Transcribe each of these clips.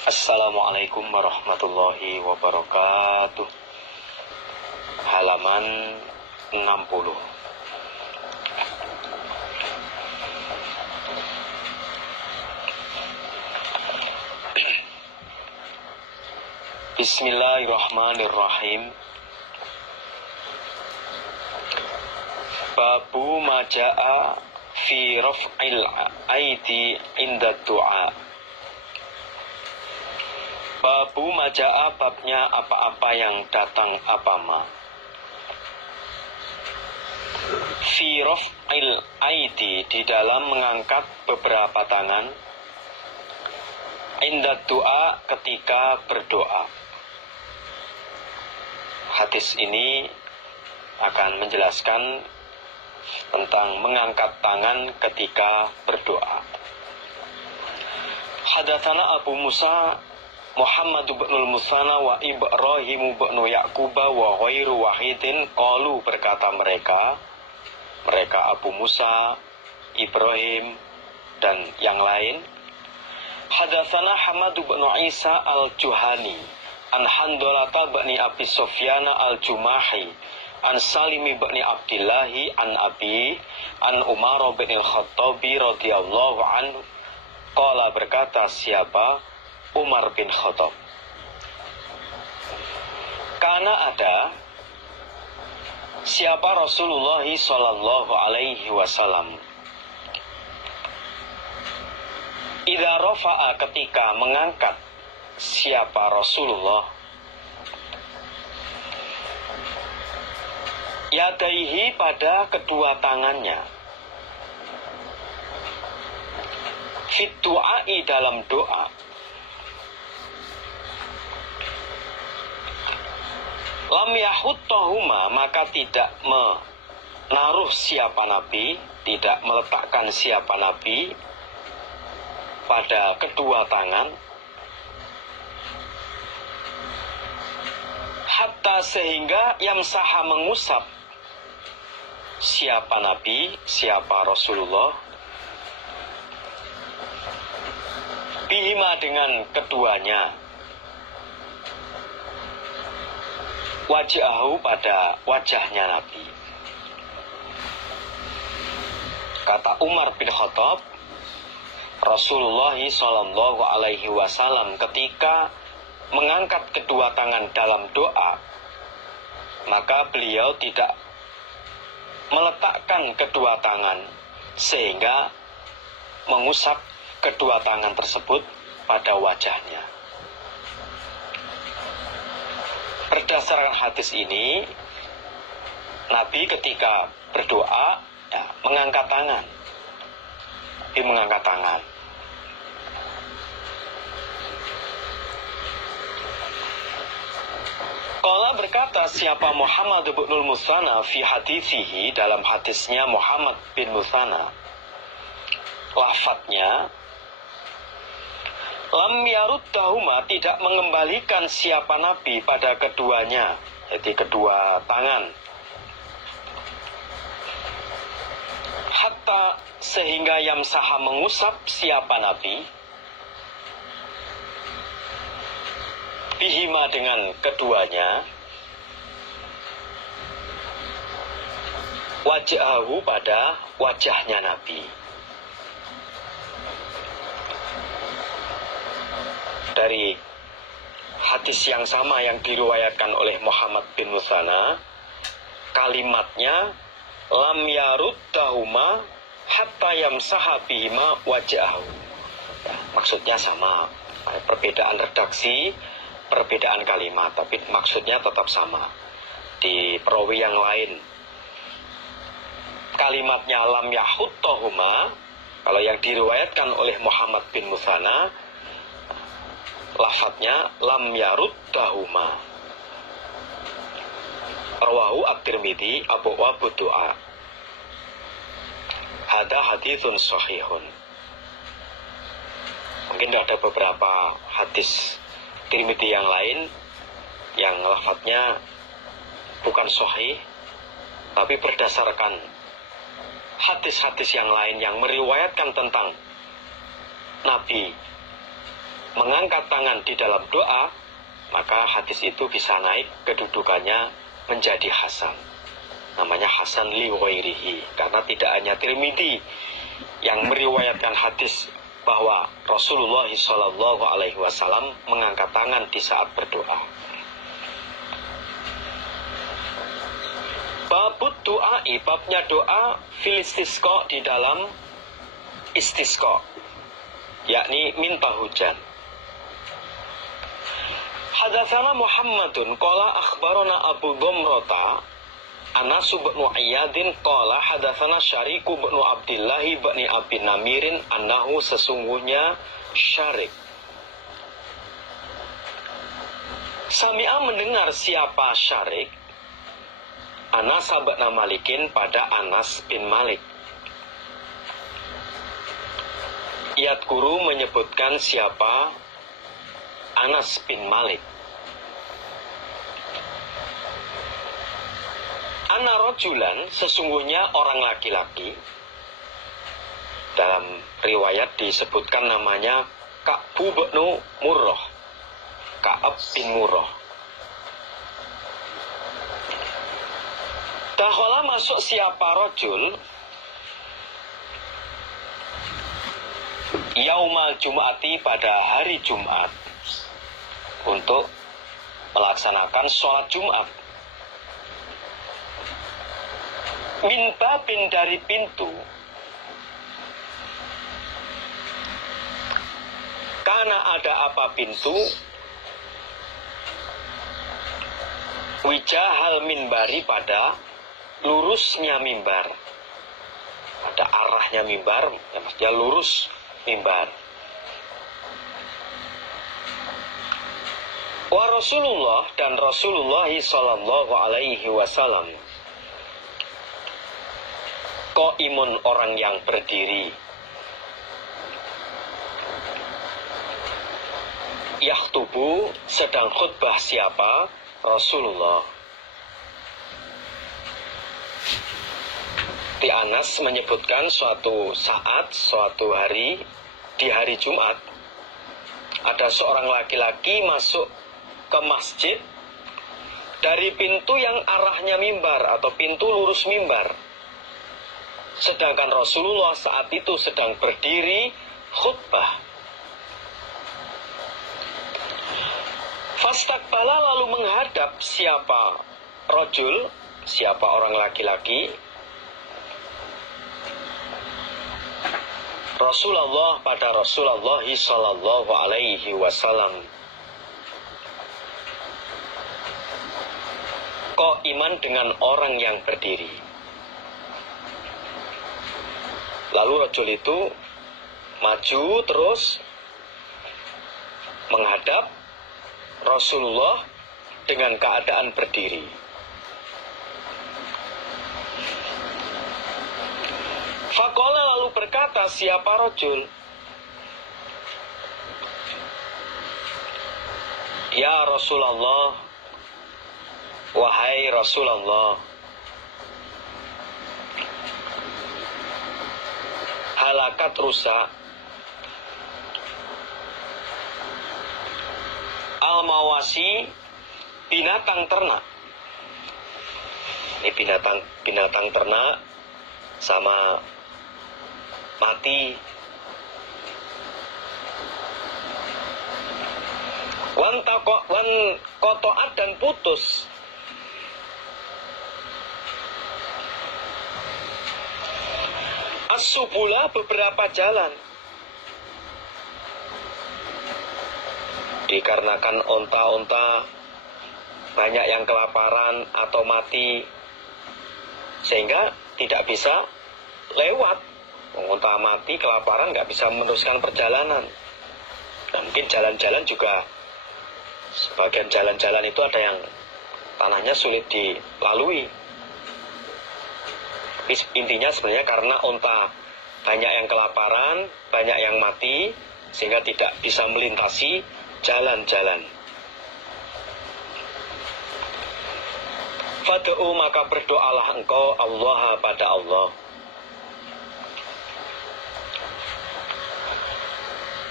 Assalamualaikum warahmatullahi wabarakatuh. Halaman 60. Bismillahirrahmanirrahim. Babu maja'a fi raf'il aidi inda du'a. Babu maja'a, babnya apa-apa yang datang apama. Fi raf'il aidi, di dalam mengangkat beberapa tangan. Inda du'a, ketika berdoa. Hadis ini akan menjelaskan tentang mengangkat tangan ketika berdoa. Hadatsana Abu Musa Muhammad bin al-Musanna wa Ibrahim bin Ya'qub wa ghairu wahidin qalu, berkata mereka Abu Musa, Ibrahim dan yang lain. Hadatsana Hamad bin Isa al-Juhani an Handalah bin Abi Sufyan al-Jumahi an Salim bin Abdillahi an Abi an Umar bin al-Khattabi radhiyallahu anhu qala, berkata siapa? Umar bin Khattab. Karena ada siapa Rasulullah sallallahu alaihi wasallam, idza rafa'a, ketika mengangkat siapa Rasulullah, yadaihi, pada kedua tangannya, fit du'ai, dalam doa, lam yahuttahuma, maka tidak menaruh siapa Nabi, tidak meletakkan siapa Nabi pada kedua tangan, hatta, sehingga yamsaha, mengusap siapa Nabi, siapa Rasulullah, bihima, dengan keduanya, wajahu, pada wajahnya Nabi. Kata Umar bin Khattab, Rasulullah sallallahu alaihi wasallam ketika mengangkat kedua tangan dalam doa, maka beliau tidak meletakkan kedua tangan sehingga mengusap kedua tangan tersebut pada wajahnya. Berdasarkan hadis ini, Nabi ketika berdoa mengangkat tangan. Mengangkat tangan. Qala, berkata siapa Muhammad bin al-Musanna fi hadithihi, dalam hadisnya Muhammad bin Musanna, lafadznya lam yaruddahuma, tidak mengembalikan siapa Nabi pada keduanya, jadi kedua tangan, hatta, sehingga yamsaha, mengusap siapa Nabi, bihima, dengan keduanya, wajahu, pada wajahnya Nabi. Dari hadis yang sama yang diriwayatkan oleh Muhammad bin Musanna, kalimatnya lam yaruddahuma hatta yamsaha bihima wajahu. Maksudnya sama, perbedaan redaksi, perbedaan kalimat, tapi maksudnya tetap sama. Di perawi yang lain kalimatnya lam yahuttahuma, kalau yang diriwayatkan oleh Muhammad bin Musanna lafadznya lam yaruddahuma. Rawahu at-Tirmidzi Abu Wabud Du'a. Hada haditsun sahihun. Mungkin ada beberapa hadis Tirmidzi yang lain yang lafadznya bukan sahih, tapi berdasarkan hadis-hadis yang lain yang meriwayatkan tentang Nabi mengangkat tangan di dalam doa, maka hadis itu bisa naik kedudukannya menjadi hasan. Namanya hasan li ghairihi, karena tidak hanya Tirmidzi yang meriwayatkan hadis bahwa Rasulullah SAW mengangkat tangan di saat berdoa. Babut doa, babnya doa fil istisqa, di dalam istisqa, yakni minta hujan. Hadatsana Muhammadun qala akhbarana Abu Dhamrata Anas bin Iyadin qala hadatsana Syariku bin Abdullah bin Abi Namirin annahu, sesungguhnya Syarik sami'a, mendengar. Siapa Syarik? Anas bin Malikin, pada Anas bin Malik. Iyad Guru menyebutkan siapa Anas bin Malik. Anna rajulan, sesungguhnya orang laki-laki. Dalam riwayat disebutkan namanya Ka'b bin Murrah. Ka'ab bin Murrah. Dakhala, masuk siapa rajul yaumal jum'ati, pada hari Jumat, untuk melaksanakan sholat Jumat. Min babin, dari pintu. Karena ada apa pintu? Wijahal minbari, pada lurusnya mimbar, pada arahnya mimbar, ya maksudnya lurus mimbar. Wa Rasulullah, dan Rasulullah sallallahu alaihi wasallam qaimun, orang yang berdiri. Yakhtubu, sedang khutbah siapa? Rasulullah. Di Anas menyebutkan suatu saat, suatu hari, di hari Jumat, ada seorang laki-laki masuk ke masjid dari pintu yang arahnya mimbar atau pintu lurus mimbar. Sedangkan Rasulullah saat itu sedang berdiri khutbah. Fastaqbala, lalu menghadap siapa rajul, siapa orang laki-laki, Rasulullah, pada Rasulullah sallallahu alaihi wasallam. Qaiman, dengan orang yang berdiri. Lalu rajul itu maju terus menghadap Rasulullah dengan keadaan berdiri. Faqala, lalu berkata siapa rajul, ya Rasulullah, wahai Rasulullah, halakat rusak al-mawasi, binatang ternak. Ini binatang ternak sama mati. Wan kotoat, dan putus. As-subula, beberapa jalan. Dikarenakan onta-onta banyak yang kelaparan atau mati, sehingga tidak bisa lewat. Onta mati, kelaparan, nggak bisa meneruskan perjalanan. Dan mungkin jalan-jalan juga, sebagian jalan-jalan itu ada yang tanahnya sulit dilalui. Tapi intinya sebenarnya karena onta banyak yang kelaparan, banyak yang mati, sehingga tidak bisa melintasi jalan-jalan. Fad'u, maka berdoalah engkau Allah, pada Allah.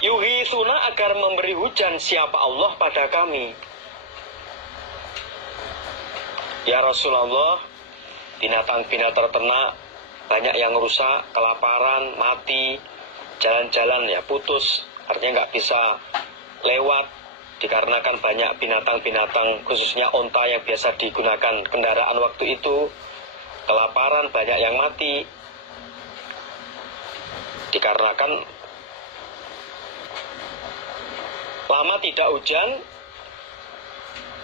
Yuhithuna agar memberi hujan siapa Allah pada kami. Ya Rasulullah, binatang-binatang ternak banyak yang rusak, kelaparan, mati, jalan-jalan ya putus, artinya nggak bisa lewat dikarenakan banyak binatang-binatang khususnya onta yang biasa digunakan kendaraan waktu itu. Kelaparan, banyak yang mati dikarenakan lama tidak hujan,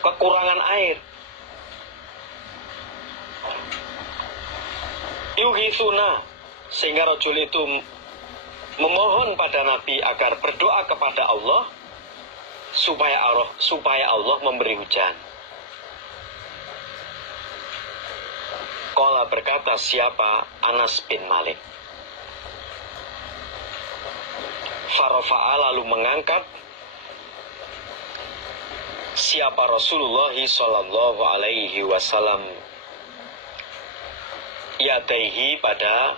kekurangan air. Yuhithuna, sehingga rajul itu memohon pada Nabi agar berdoa kepada Allah supaya Allah memberi hujan. Qala berkata siapa? Anas bin Malik. Farafa'a lalu mengangkat siapa Rasulullah sallallahu alaihi wasallam yadaihi pada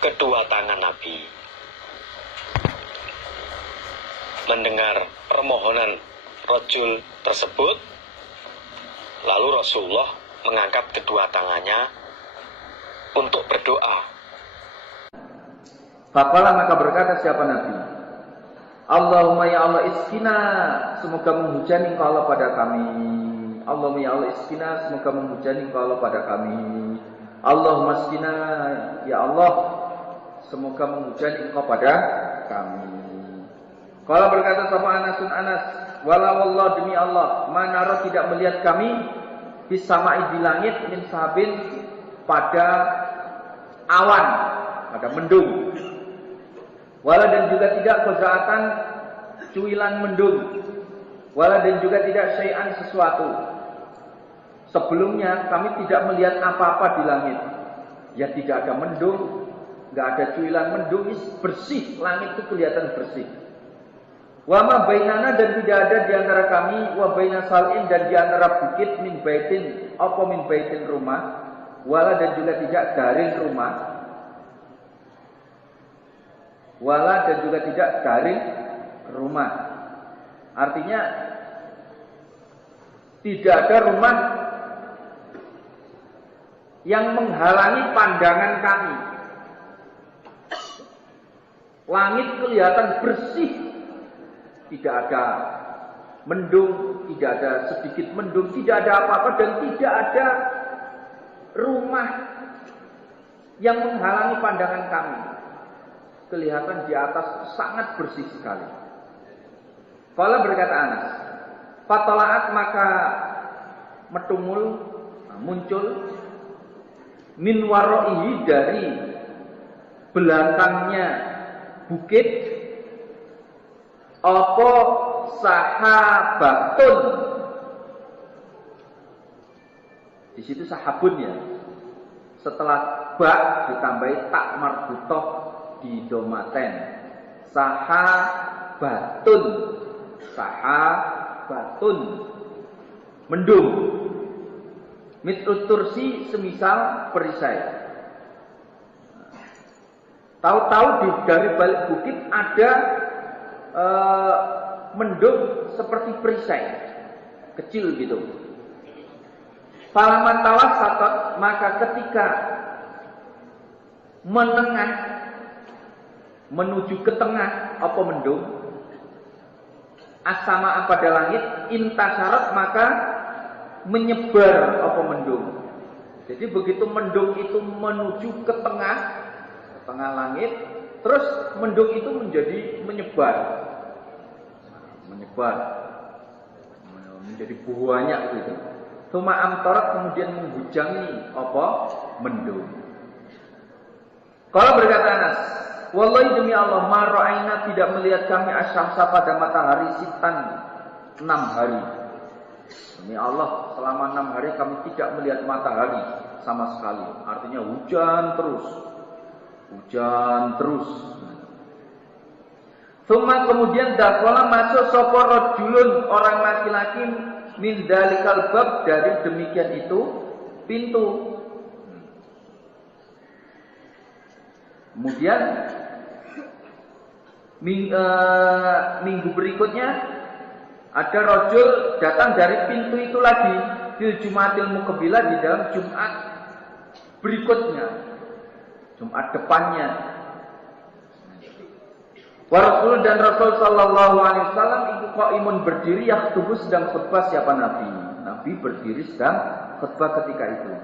kedua tangan Nabi. Mendengar permohonan rajul tersebut, lalu Rasulullah mengangkat kedua tangannya untuk berdoa. Faqala maka berkata siapa Nabi? Allahumma ya Allah iskina, semoga menghujani Engkau Allah pada kami. Allahumma ya Allah iskina, semoga menghujani Engkau Allah pada kami. Allahumma iskina, ya Allah, semoga menghujani Engkau pada kami. Kalau berkata sama Anas, wala wallah demi Allah, manaro tidak melihat kami bisama'i di langit min sahabin pada awan, pada mendung. Wala dan juga tidak kozaatan cuilan mendung. Wala dan juga tidak syai'an sesuatu. Sebelumnya kami tidak melihat apa-apa di langit. Ya tidak ada mendung, nggak ada cuilan mendung, bersih, langit itu kelihatan bersih. Wa ma bainana dan tidak ada di antara kami wa baina sal'in dan di antara bukit min baitin apa min baitin rumah, wala dan juga tidak garing rumah. Wala dan juga tidak garing rumah. Artinya tidak ada rumah yang menghalangi pandangan kami. Langit kelihatan bersih, tidak ada mendung, tidak ada sedikit mendung, tidak ada apa-apa dan tidak ada rumah yang menghalangi pandangan kami. Kelihatan di atas sangat bersih sekali. Qala berkata Anas, fatalaat maka muncul min waro'ihi dari belakangnya bukit apa sahabatun. Di situ sahabun ya. Setelah ba ditambahi tak marbutoh di domaten. Sahabatun. Sahabatun. Mendung. Mitrut tursi semisal perisai. Tahu-tahu dari balik bukit ada mendung seperti perisai kecil gitu. Falaman tawassatat maka ketika menengah menuju ke tengah apa mendung asama pada langit intasyarat maka menyebar apa mendung. Jadi begitu mendung itu menuju ke tengah langit, terus mendung itu menyebar menjadi banyak gitu. Suma amtarat kemudian menghujangi apa mendung. Kalau berkata Anas, wallahi demi Allah ma ra'aina tidak melihat kami asyamsa pada matahari sitan 6 hari. Demi Allah selama 6 hari kami tidak melihat matahari sama sekali. Artinya hujan terus. Suma kemudian dakhala masuk sapa rajulun orang laki-laki min dalikal bab dari demikian itu pintu. Kemudian Minggu berikutnya ada rajul datang dari pintu itu lagi, fil Jumatil Muqbilah, di dalam Jumat berikutnya, Jumat depannya. Rasul dan Rasul sallallahu alaihi wasallam itu qaimun berdiri, yakhtubus sedang khutbah. Siapa Nabi? Nabi berdiri sedang khutbah ketika itu.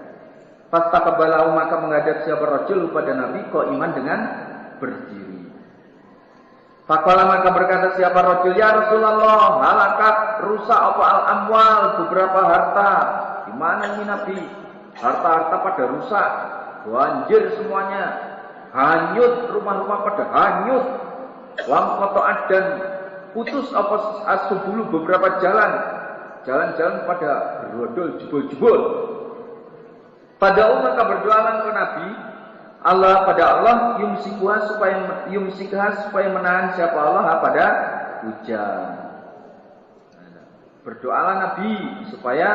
Fastaqbalahu, maka menghadap siapa rajul pada Nabi qaiman dengan berdiri. Faqala, maka berkata siapa rajul, ya Rasulullah, halakat, rusak apa al-amwal, beberapa harta. Di mana ini Nabi? Harta-harta pada rusak, banjir semuanya, hanyut, rumah-rumah pada hanyut. Lam qata'at, dan putus apa asubulu, beberapa jalan-jalan pada berodol, jebol-jebol. Pada maka berdoalah ke Nabi Allah, pada Allah, yumsikha supaya menahan siapa Allah pada hujan. Berdoalah Nabi supaya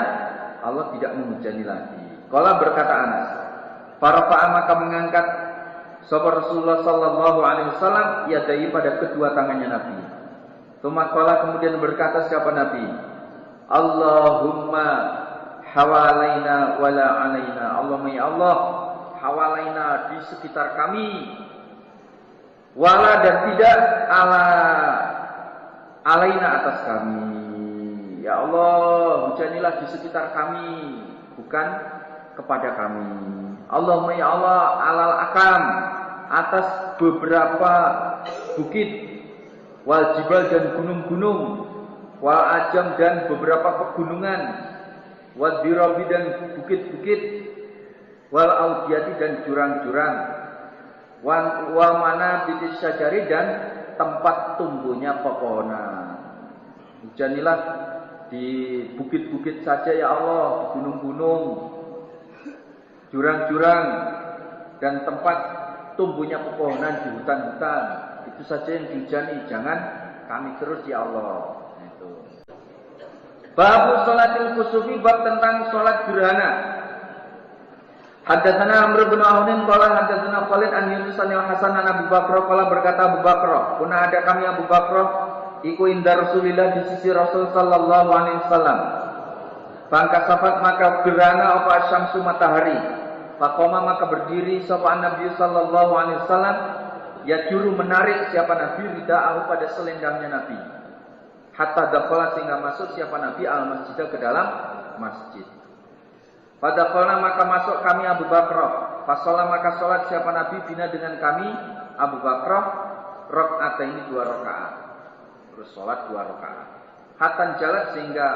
Allah tidak menghujani lagi. Qala, berkata Anas, farafa'a, maka mengangkat sahabat Rasulullah sallallahu alaihi wasallam yadai, pada kedua tangannya Nabi. Qala, kemudian berkata siapa Nabi, Allahumma hawalaina wala alaina. Allahumma ya Allah, hawalaina, di sekitar kami, wala, dan tidak alaina, atas kami. Ya Allah, hujanilah di sekitar kami, bukan kepada kami. Allahumma ya Allah, alal akam, atas beberapa bukit, wal jibal, dan gunung-gunung, wal ajam, dan beberapa pegunungan, wal dirabi, dan bukit-bukit, wal audiyati, dan jurang-jurang, wal mana bitis syajari, dan tempat tumbuhnya pepohonan. Hujanilah di bukit-bukit saja ya Allah, di gunung-gunung, jurang-jurang, dan tempat tumbuhnya pepohonan di hutan-hutan. Itu saja yang dihujani, jangan kami terus ya Allah. Itu. Bab sholatil kusufi, bab tentang sholat gerhana. Haddatsana Amr bin Aunin qala haddatsana Khalid an Yunus an Hasan an Abu Bakr qala, berkata Abu Bakr, kuna ada kami Abu Bakr iku inda Rasulillah, di sisi Rasul sallallahu alaihi wasallam. Fangkasafat, maka gerhana apa syamsu, matahari. Faqoma, maka berdiri sapa Nabi sallallahu alaihi wasallam, ya juru, menarik siapa Nabi, ridaahu, pada selendangnya Nabi. Hatta dakhala, sehingga masuk siapa Nabi al masjid, ke dalam masjid. Pada kala, maka masuk kami Abu Bakr. Fasolah, maka sholat siapa Nabi bina, dengan kami Abu Bakr, rakaat ini 2 rakaat. Terus sholat 2 rakaat. Hatan jalan, sehingga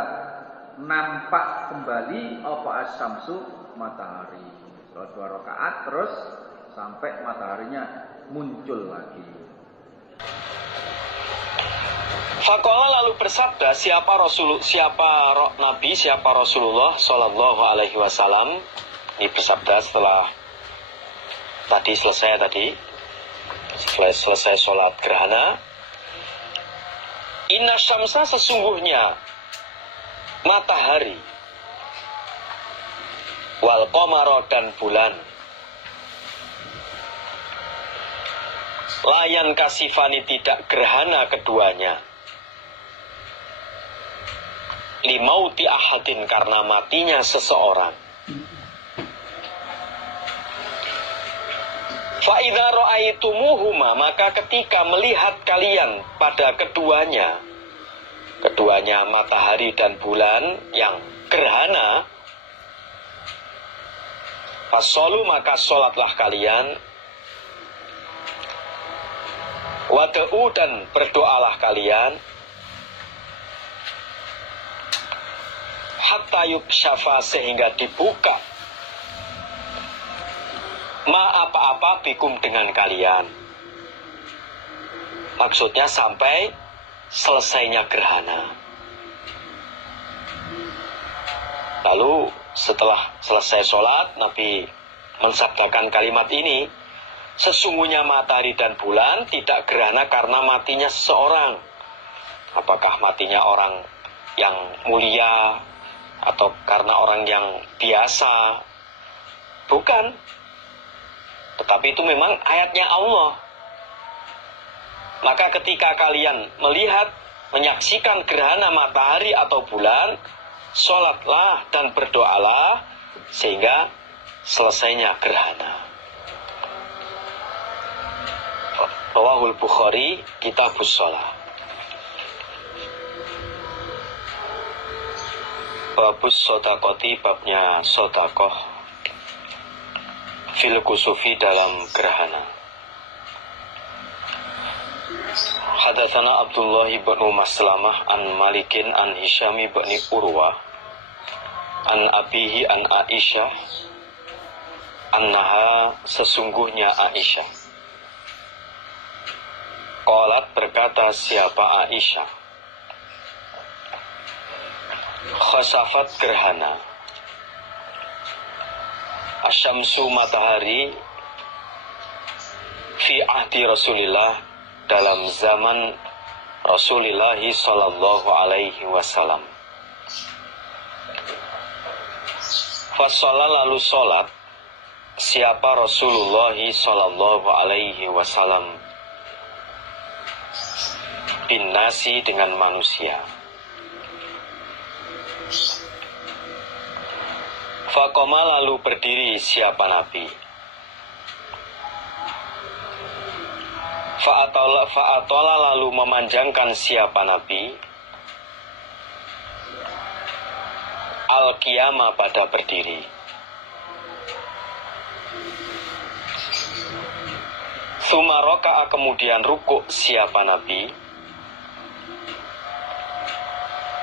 nampak kembali apa asyamsu, matahari. Sholat 2 rakaat terus sampai mataharinya muncul lagi. Faqala, lalu bersabda siapa Nabi, siapa Rasulullah sallallahu alaihi wasallam. Ini bersabda setelah selesai sholat gerhana. Inna syamsa, sesungguhnya matahari, wal qamara, dan bulan, layan kasifani, tidak gerhana keduanya, limauti ahadin, karena matinya seseorang. Fa idza ra'aitumuhuma, maka ketika melihat kalian pada keduanya matahari dan bulan yang gerhana, fasolu, maka sholatlah kalian, wada'u, dan berdoalah kalian, hatta yukshafa, sehingga dibuka, ma apa-apa, bikum, dengan kalian. Maksudnya sampai selesainya gerhana. Lalu setelah selesai sholat, Nabi mensabdakan kalimat ini, sesungguhnya matahari dan bulan tidak gerhana karena matinya seseorang. Apakah matinya orang yang mulia atau karena orang yang biasa? Bukan. Tetapi itu memang ayatnya Allah. Maka ketika kalian melihat, menyaksikan gerhana matahari atau bulan, sholatlah dan berdoalah sehingga selesainya gerhana. Rawahul Bukhari, Kitabus Shalah. Babus sodakoti, babnya sodakoh fil kusufi, dalam gerhana. Hadatsana Abdullah bin Maslamah an Malikin an Hisham bin Urwah an abihi an Aisyah annaha, sesungguhnya Aisyah. Qalat, berkata siapa Aisyah, khasafat gerhana, asyamsu matahari, fi ahdi Rasulillah, dalam zaman Rasulullah sallallahu alaihi wasallam. Fassalah, lalu sholat siapa Rasulullah sallallahu alaihi wasallam bin nasi, dengan manusia. Faqoma, lalu berdiri siapa Nabi. Fa'atola, lalu memanjangkan siapa Nabi. Al-qiyama, pada berdiri. Tsumma raka'a, kemudian rukuk siapa Nabi.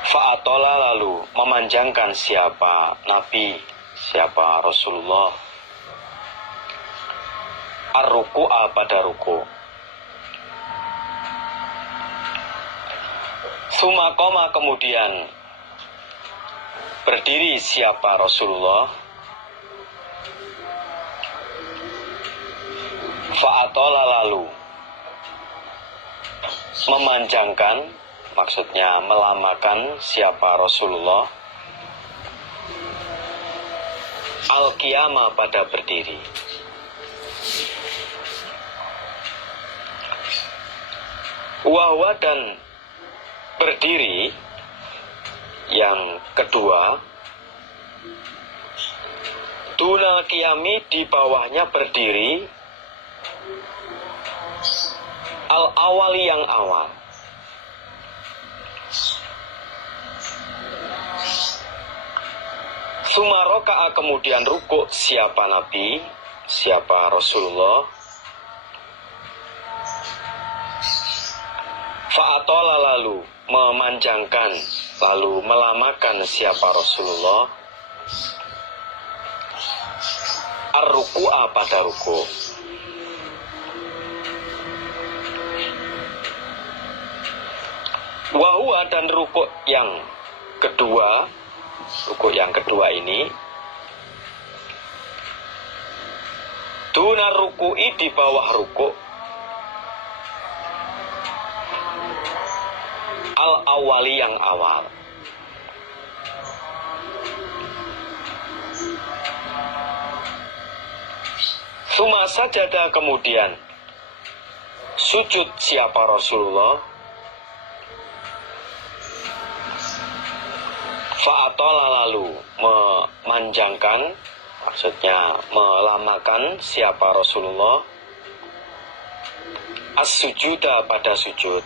Fa'atola, lalu memanjangkan siapa Nabi, siapa Rasulullah. Ar-ruku'a, pada ruku'. Tsumma qoma, kemudian berdiri siapa Rasulullah. Fa'atola, lalu memanjangkan, maksudnya melamakan siapa Rasulullah. Al-qiyama, pada berdiri. Wahwa, dan berdiri yang kedua. Dunal qiyami, di bawahnya berdiri. Al-awali, yang awal. Tsumma raka'a, kemudian rukuk siapa Nabi, siapa Rasulullah. Fa'atola, lalu memanjangkan, lalu melamakan siapa Rasulullah. Ar-ruku'a, pada ruku'. Wahua, dan rukuk yang kedua, rukuk yang kedua ini. Duna ruku'i, di bawah rukuk. Al-awali, yang awal. Tsumma sajada, kemudian sujud siapa Rasulullah. Fa'atola, lalu memanjangkan, maksudnya melamakan siapa Rasulullah. As-sujuda, pada sujud.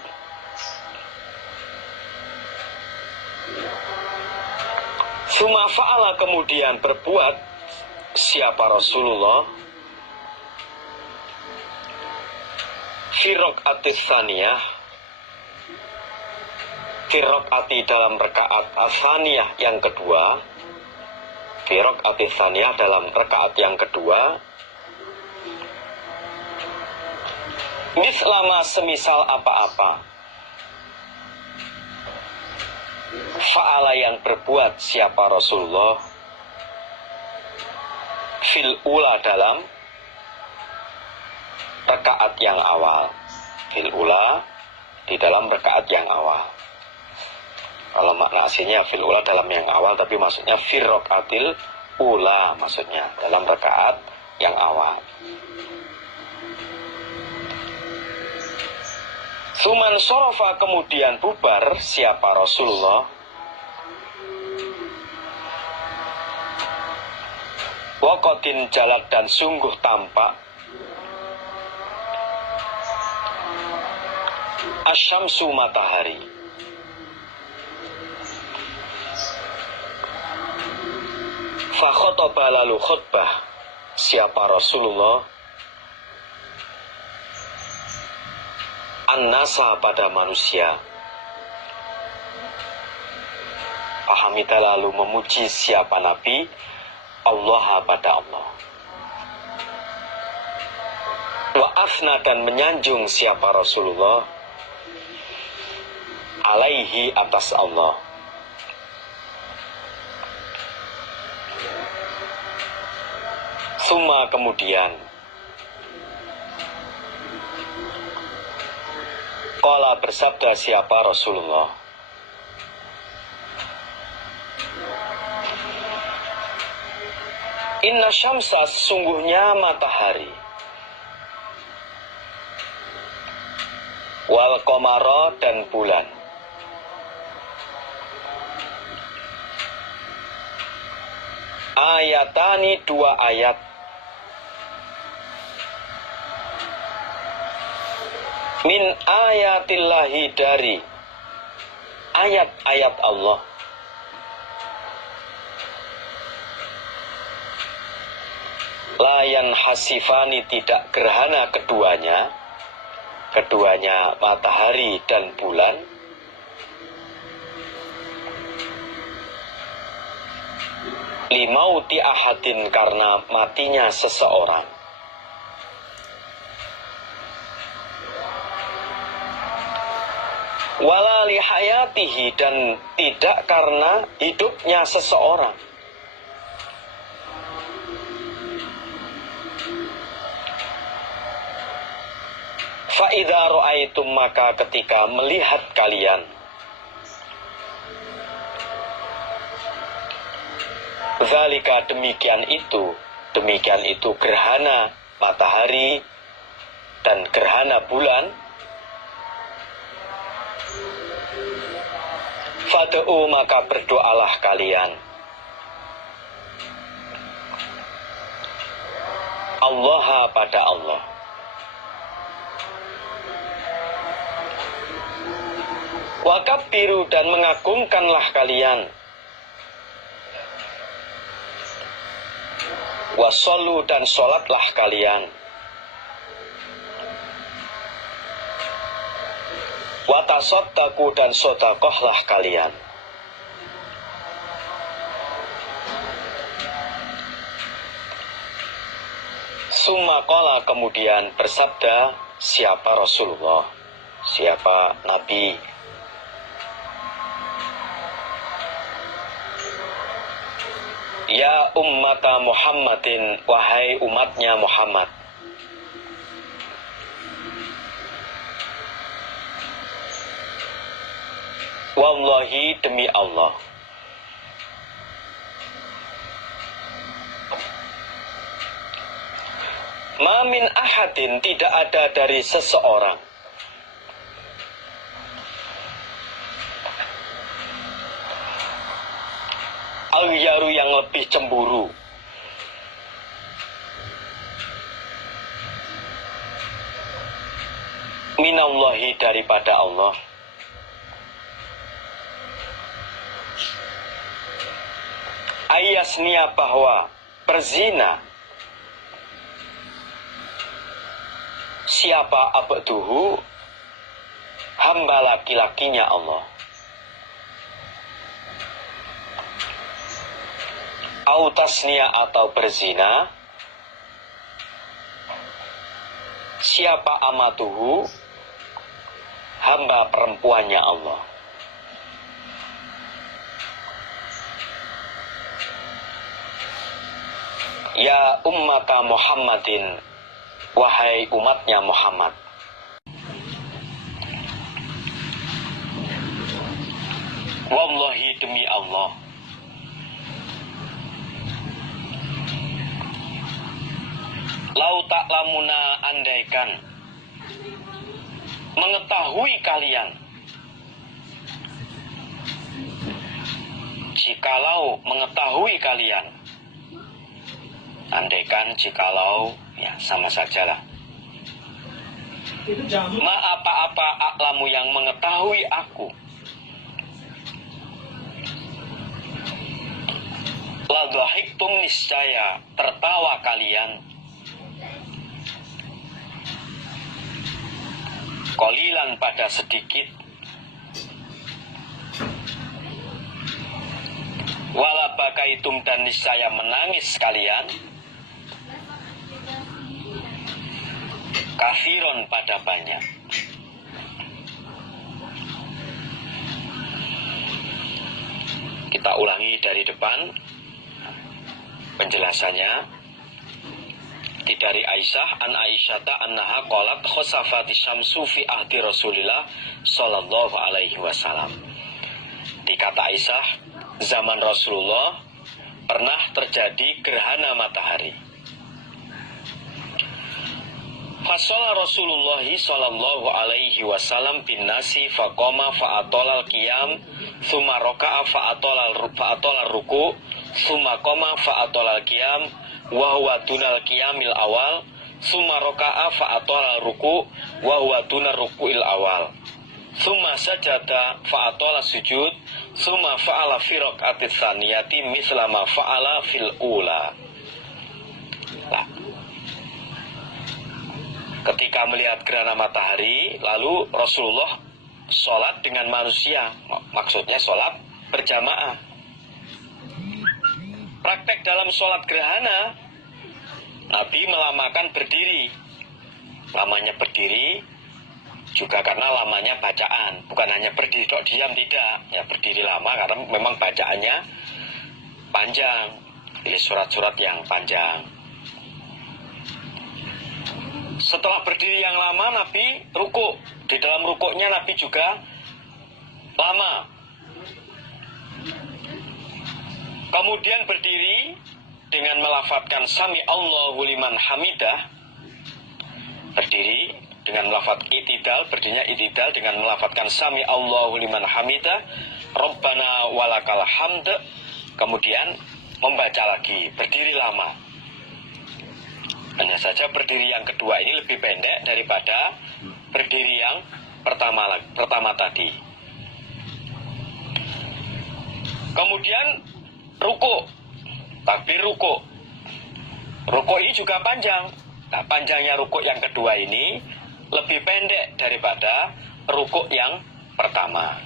Tsumma fa'ala, kemudian berbuat siapa Rasulullah. Fi raq'atis tsaniyah, fi raq'ati, dalam rakaat as-tsaniyah, yang kedua. Fi raq'atis tsaniyah, dalam rakaat yang kedua. Mislama, semisal apa-apa. Fa'ala, yang berbuat siapa Rasulullah. Fil ula, dalam rakaat yang awal. Fil ula, di dalam rakaat yang awal. Kalau makna aslinya fil ula, dalam yang awal, tapi maksudnya fir rakaatil ula, maksudnya dalam rakaat yang awal. Suman sorofa, kemudian bubar siapa Rasulullah. Wakotin jalat, dan sungguh tampak asyamsu, matahari. Fakhotoba, lalu khutbah siapa Rasulullah an-nasa, pada manusia. Fahamida, lalu memuji siapa Nabi Allah, pada Allah. Wa afna, dan menyanjung siapa Rasulullah alaihi, atas Allah. Summa, kemudian qala, bersabda siapa Rasulullah, inna syamsa, sesungguhnya matahari, wal qamara, dan bulan, ayatani, dua ayat, min ayatillahi, dari ayat-ayat Allah. Layan hasifani, tidak gerhana keduanya matahari dan bulan, limauti ahadin, karena matinya seseorang, wala lihayatihi, dan tidak karena hidupnya seseorang. Fa'idha ra'aitum, maka ketika melihat kalian, zalika, demikian itu gerhana matahari dan gerhana bulan, fad'u, maka berdoalah kalian Allah, pada Allah. Wakabbiru, dan mengagungkanlah kalian, wasollu, dan sholatlah kalian, watasodaku, dan sodakohlah kalian. Summa qala, kemudian bersabda siapa Rasulullah, siapa Nabi, ya ummata Muhammadin, wahai umatnya Muhammad, wallahi, demi Allah, ma min ahadin, tidak ada dari seseorang, al-yaru, yang lebih cemburu, minallahi, daripada Allah, ayasnia, bahwa berzina siapa abduhu, hamba laki-lakinya Allah, autasnia, atau berzina siapa amatuhu, hamba perempuannya Allah. Ya ummata Muhammadin, wahai umatnya Muhammad, wallahi, demi Allah, lau ta'lamuna, andaikan mengetahui kalian, jikalau mengetahui kalian, andaikan jikalau, ya sama sajalah. Ma apa-apa aklamu yang mengetahui aku, la dhahiktum niscaya tertawa kalian, qalilan pada sedikit, wala bakaitum dan niscaya menangis kalian, kafiron pada banyak. Kita ulangi dari depan penjelasannya. Dari Aisyah, an Aisyata annaha qalat khosafati syamsu fi ahdi Rasulillah sallallahu alaihi wasallam. Dikata Aisyah, zaman Rasulullah pernah terjadi gerhana matahari. Fasala Rasulullah sallallahu alaihi wasallam bin nasi faqama fa'atolal qiyam thumma raka'a fa'atolal ruku thumma qama fa'atolal qiyam wa huwa dunal qiyamil awal thumma raka'a fa'atolal ruku wa huwa dunar ruku'il awal thumma sajada fa'atolal sujud thumma fa'ala fi raq'atit tsaniyati mithla ma fa'ala fil ula. Ketika melihat gerhana matahari, lalu Rasulullah sholat dengan manusia, maksudnya sholat berjamaah. Praktek dalam sholat gerhana, Nabi melamakan berdiri. Lamanya berdiri juga karena lamanya bacaan, bukan hanya berdiri tok diam, tidak. Ya berdiri lama karena memang bacaannya panjang, pilih surat-surat yang panjang. Setelah berdiri yang lama, Nabi ruku. Di dalam rukuknya Nabi juga lama. Kemudian berdiri dengan melafadzkan Sami Allahu liman hamidah. Berdiri dengan melafadz itidal, berdirinya itidal dengan melafadzkan Sami Allahu liman hamidah, Rabbana walakal hamd. Kemudian membaca lagi, berdiri lama. Hanya saja berdiri yang kedua ini lebih pendek daripada berdiri yang pertama tadi. Kemudian ruku, takbir ruku. Ruku ini juga panjang. Nah, panjangnya ruku yang kedua ini lebih pendek daripada ruku yang pertama.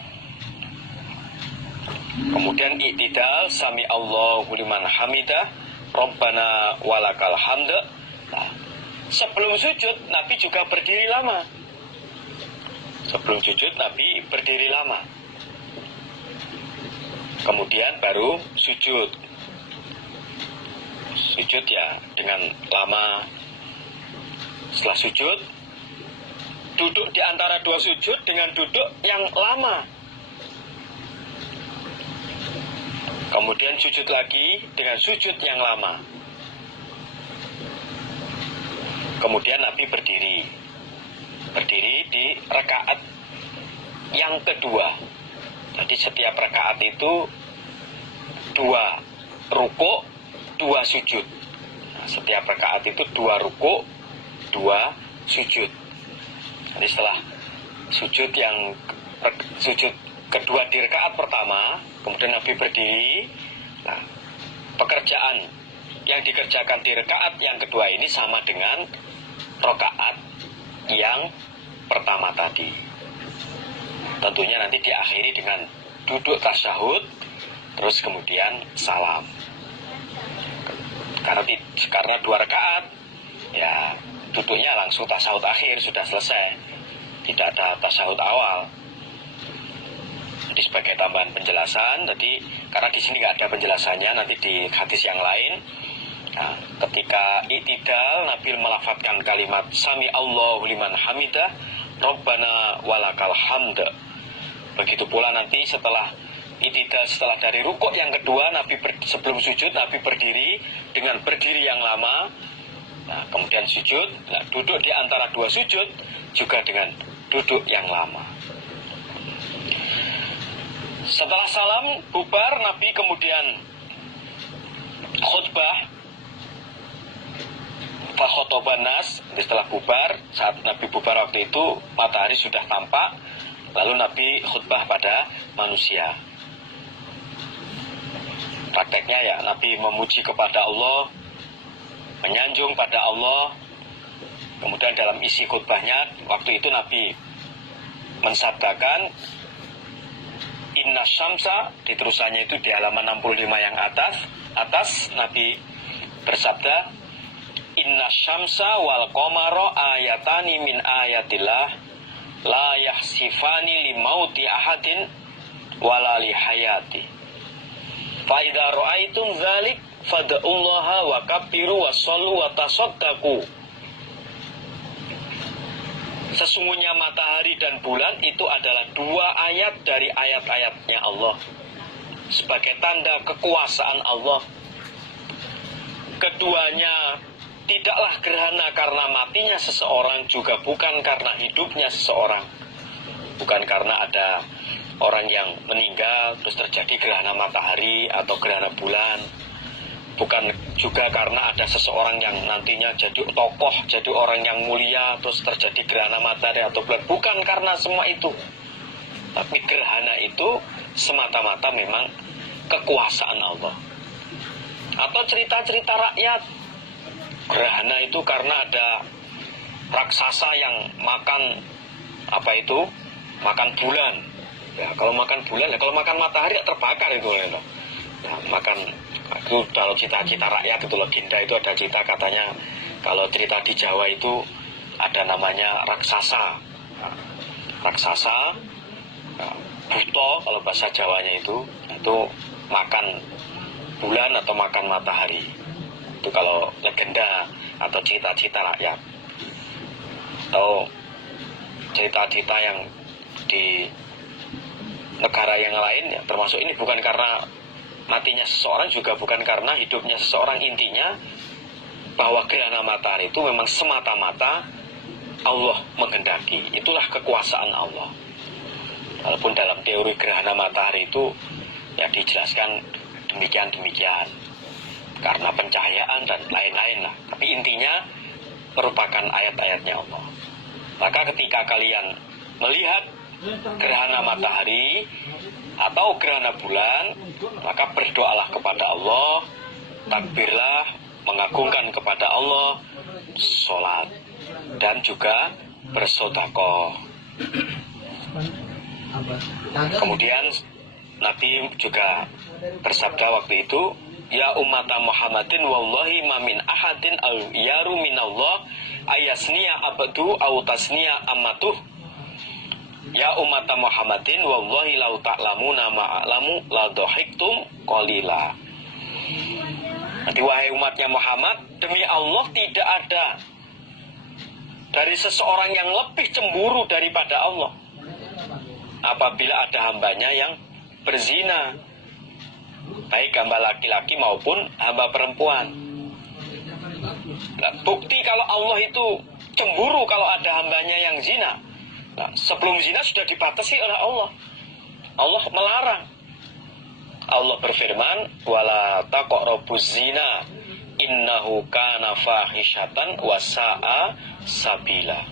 Kemudian i'tidal, sami Allahu liman hamidah, Rabbana walakal hamd. Nah, sebelum sujud Nabi juga berdiri lama. Sebelum sujud Nabi berdiri lama. Kemudian baru sujud. Sujud ya dengan lama. Setelah sujud, duduk di antara dua sujud dengan duduk yang lama. Kemudian sujud lagi dengan sujud yang lama. Kemudian Nabi berdiri di rakaat yang kedua. Jadi setiap rakaat itu 2 ruku, 2 sujud. Nah, setiap rakaat itu 2 ruku, 2 sujud. Jadi setelah sujud kedua di rakaat pertama, kemudian Nabi berdiri. Nah, pekerjaan yang dikerjakan di rakaat yang kedua ini sama dengan rakaat yang pertama tadi. Tentunya nanti diakhiri dengan duduk tasyahud, terus kemudian salam. Karena 2 rakaat, ya duduknya langsung tasyahud akhir, sudah selesai. Tidak ada tasyahud awal. Jadi sebagai tambahan penjelasan, karena di sini nggak ada penjelasannya, nanti di hadis yang lain. Nah, ketika i'tidal, Nabi melafadzkan kalimat Sami Allahu liman hamidah, Rabbana walakal hamd. Begitu pula nanti setelah i'tidal, setelah dari rukuk yang kedua, sebelum sujud Nabi berdiri dengan berdiri yang lama. Nah, kemudian sujud, duduk di antara 2 sujud juga dengan duduk yang lama. Setelah salam bubar, Nabi kemudian khutbah fakhotoban nas. Setelah bubar, saat Nabi bubar waktu itu matahari sudah tampak, lalu Nabi khutbah pada manusia. Prakteknya ya, Nabi memuji kepada Allah, menyanjung pada Allah. Kemudian dalam isi khutbahnya waktu itu Nabi mensabdakan inna syamsa, di terusannya itu di halaman 65 yang atas Nabi bersabda inna syamsa wal qamara ayatani min ayatillah la yahsifani li mauti ahadin wala li hayati fa idza ra'aitum dzalik fad'ullaha wa kabbiru wa shallu wa tasaddaqu. Sesungguhnya matahari dan bulan itu adalah dua ayat dari ayat-ayatnya Allah sebagai tanda kekuasaan Allah. Keduanya tidaklah gerhana karena matinya seseorang, juga bukan karena hidupnya seseorang. Bukan karena ada orang yang meninggal terus terjadi gerhana matahari atau gerhana bulan. Bukan juga karena ada seseorang yang nantinya jadi tokoh, jadi orang yang mulia terus terjadi gerhana matahari atau bulan. Bukan karena semua itu. Tapi gerhana itu semata-mata memang kekuasaan Allah. Atau cerita-cerita rakyat, gerhana itu karena ada raksasa yang makan makan bulan. Ya, kalau makan bulan, ya kalau makan matahari ya terbakar itu ya. Nah, makan itu kalau cita-cita rakyat itu legenda itu ada cerita katanya kalau cerita di Jawa itu ada namanya raksasa. Raksasa buto kalau bahasa Jawanya itu makan bulan atau makan matahari. Itu kalau legenda atau cita-cita rakyat. Atau cerita-cerita yang di negara yang lain ya, termasuk ini bukan karena matinya seseorang, juga bukan karena hidupnya seseorang. Intinya bahwa gerhana matahari itu memang semata-mata Allah menghendaki. Itulah kekuasaan Allah. Walaupun dalam teori gerhana matahari itu ya dijelaskan demikian karena pencahayaan dan lain-lain lah. Tapi intinya merupakan ayat-ayatnya Allah. Maka ketika kalian melihat gerhana matahari atau gerhana bulan, maka berdoalah kepada Allah, takbirlah, mengagungkan kepada Allah, sholat, dan juga bersedekah. Kemudian Nabi juga bersabda waktu itu, ya ummata Muhammadin wallahi ma min ahadin aw yaru minallah ayasniya abdu aw tasniya ammatuh. Ya ummata Muhammadin wallahi lau ta'lamuna ma'alamu la dhahiktum qalila. Nanti wahai umatnya Muhammad, demi Allah tidak ada dari seseorang yang lebih cemburu daripada Allah apabila ada hambanya yang berzina, baik hamba laki-laki maupun hamba perempuan. Nah, bukti kalau Allah itu cemburu kalau ada hambanya yang zina. Nah, sebelum zina sudah dibatasi oleh Allah. Allah melarang. Allah berfirman, wala taqrabuz zina innahu kana fahisyatan wa sa'a sabila.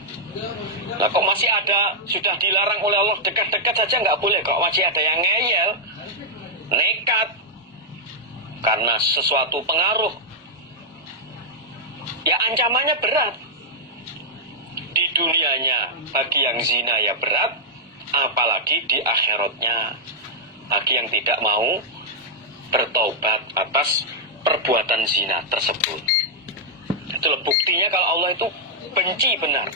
Nah, kok masih ada, sudah dilarang oleh Allah, dekat-dekat saja nggak boleh. Kok masih ada yang ngeyel, nekat karena sesuatu pengaruh, ya ancamannya berat. Di dunianya bagi yang zina ya berat, apalagi di akhiratnya bagi yang tidak mau bertobat atas perbuatan zina tersebut. Itulah buktinya kalau Allah itu benci benar.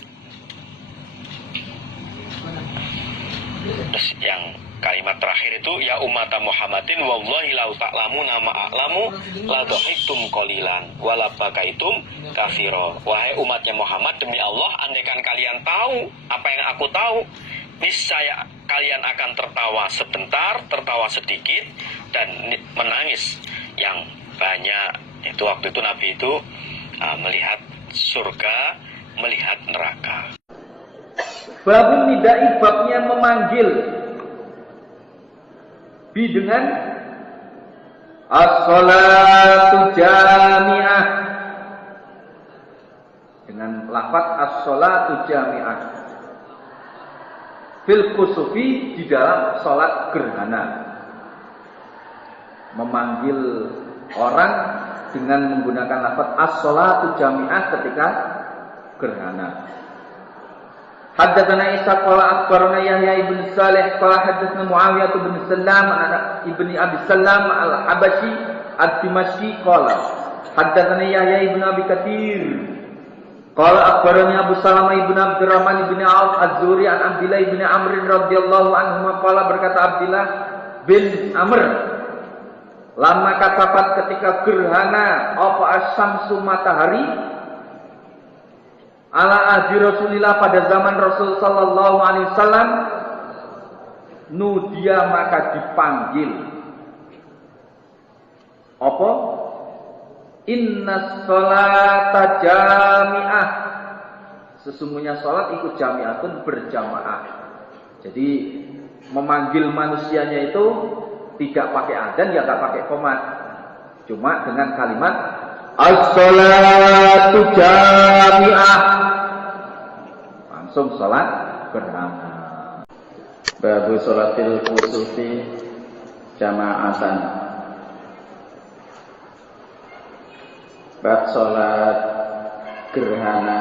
Terus yang kalimat terakhir itu, ya ummata Muhammadin wallahi lau ta'lamuna ma'alamu la dhahiktum qalilan wa la bakaitum katsira. Wahai umatnya Muhammad, demi Allah, andaikan kalian tahu apa yang aku tahu, niscaya kalian akan tertawa sebentar, tertawa sedikit, dan menangis yang banyak. Itu waktu itu Nabi itu melihat surga, melihat neraka. Babun nidai, babnya memanggil. Bi dengan as-sholatu jami'ah. Dengan lafaz as-sholatu jami'ah. Fil kusufi, di dalam sholat gerhana. Memanggil orang dengan menggunakan lafaz as-sholatu jami'ah ketika gerhana. Haddatsana Isa qala akhbarana Yahya ibn Salih qala haddatsana Muawiyah bin Salam ibni Abi Salam al-Habashi ad-Dimashqi qala haddatsana Yahya ibn Abi Katsir qala akhbarani Abu Salamah ibn Abdurrahman ibn Auf az-Zuhri an Abdullah ibn Amr radhiyallahu anhu qala berkata Abdullah bin Amr lama katapat ketika gerhana apa as-syamsu matahari ala ahdi Rasulillah pada zaman Rasul sallallahu alaihi wasallam nudia maka dipanggil apa inna sholata jami'ah sesungguhnya salat ikut jami'atun berjamaah. Jadi memanggil manusianya itu tidak pakai adzan ya enggak pakai qomat, cuma dengan kalimat as-sholatu jami'ah, langsung sholat berjamaah. Babu sholatil kusufi jama'atan. Bab sholat gerhana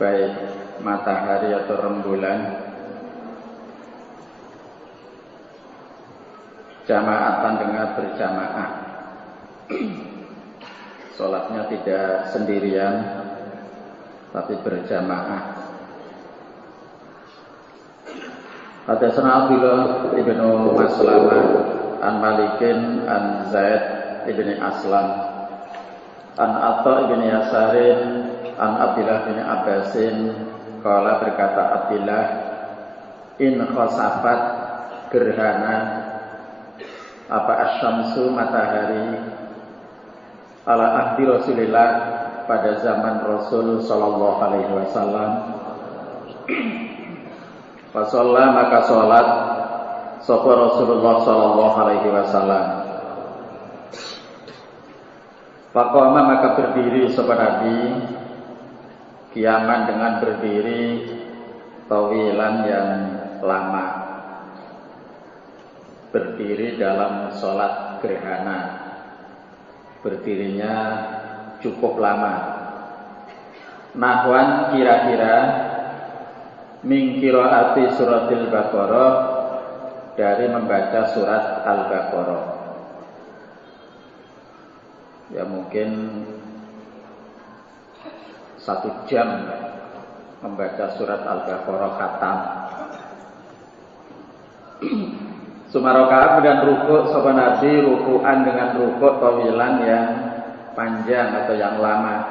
baik matahari atau rembulan jama'atan dengan berjamaah. Sholatnya tidak sendirian tapi berjamaah. Hadatsana Abdullah ibnu Maslamah an Malikin an Zaid ibni Aslam an Atta ibni Yasarin an Abdullah bin Abbasin qala berkata Abdullah in khosafat gerhana apa asyamsu matahari ala ahdi Rasulillah pada zaman Rasul sallallahu alaihi wasallam fasalla maka salat sapa Rasulullah sallallahu alaihi wasallam faqama maka berdiri sapa Nabi kiaman dengan berdiri tawilan yang lama, berdiri dalam sholat gerhana, berdirinya cukup lama. Nahwan kira-kira min qiraati suratil Baqarah, dari membaca surat Al-Baqarah. Ya mungkin 1 jam membaca surat Al-Baqarah khatam. Sumarokaat kemudian rukuk sapa Nabi rukuan dengan rukuk tawilan yang panjang atau yang lama.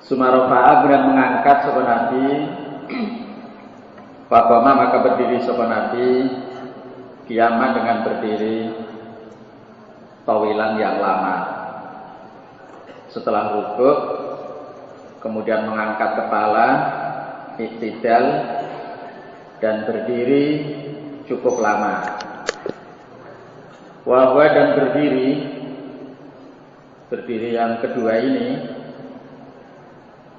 Sumarokaat kemudian mengangkat sapa Nabi faqama maka berdiri sapa Nabi kiaman dengan berdiri tawilan yang lama. Setelah rukuk kemudian mengangkat kepala iktidal dan berdiri cukup lama. Wahwa dan berdiri yang kedua ini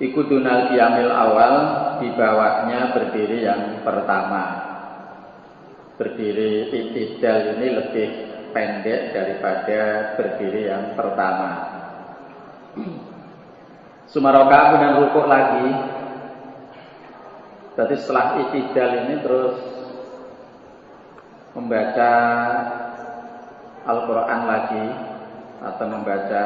ikudunal qiyamil awal, di bawahnya berdiri yang pertama. Berdiri iktidal ini lebih pendek daripada berdiri yang pertama. Sumaroka kemudian rukuk lagi. Jadi setelah iktidal ini terus membaca Al-Quran lagi atau membaca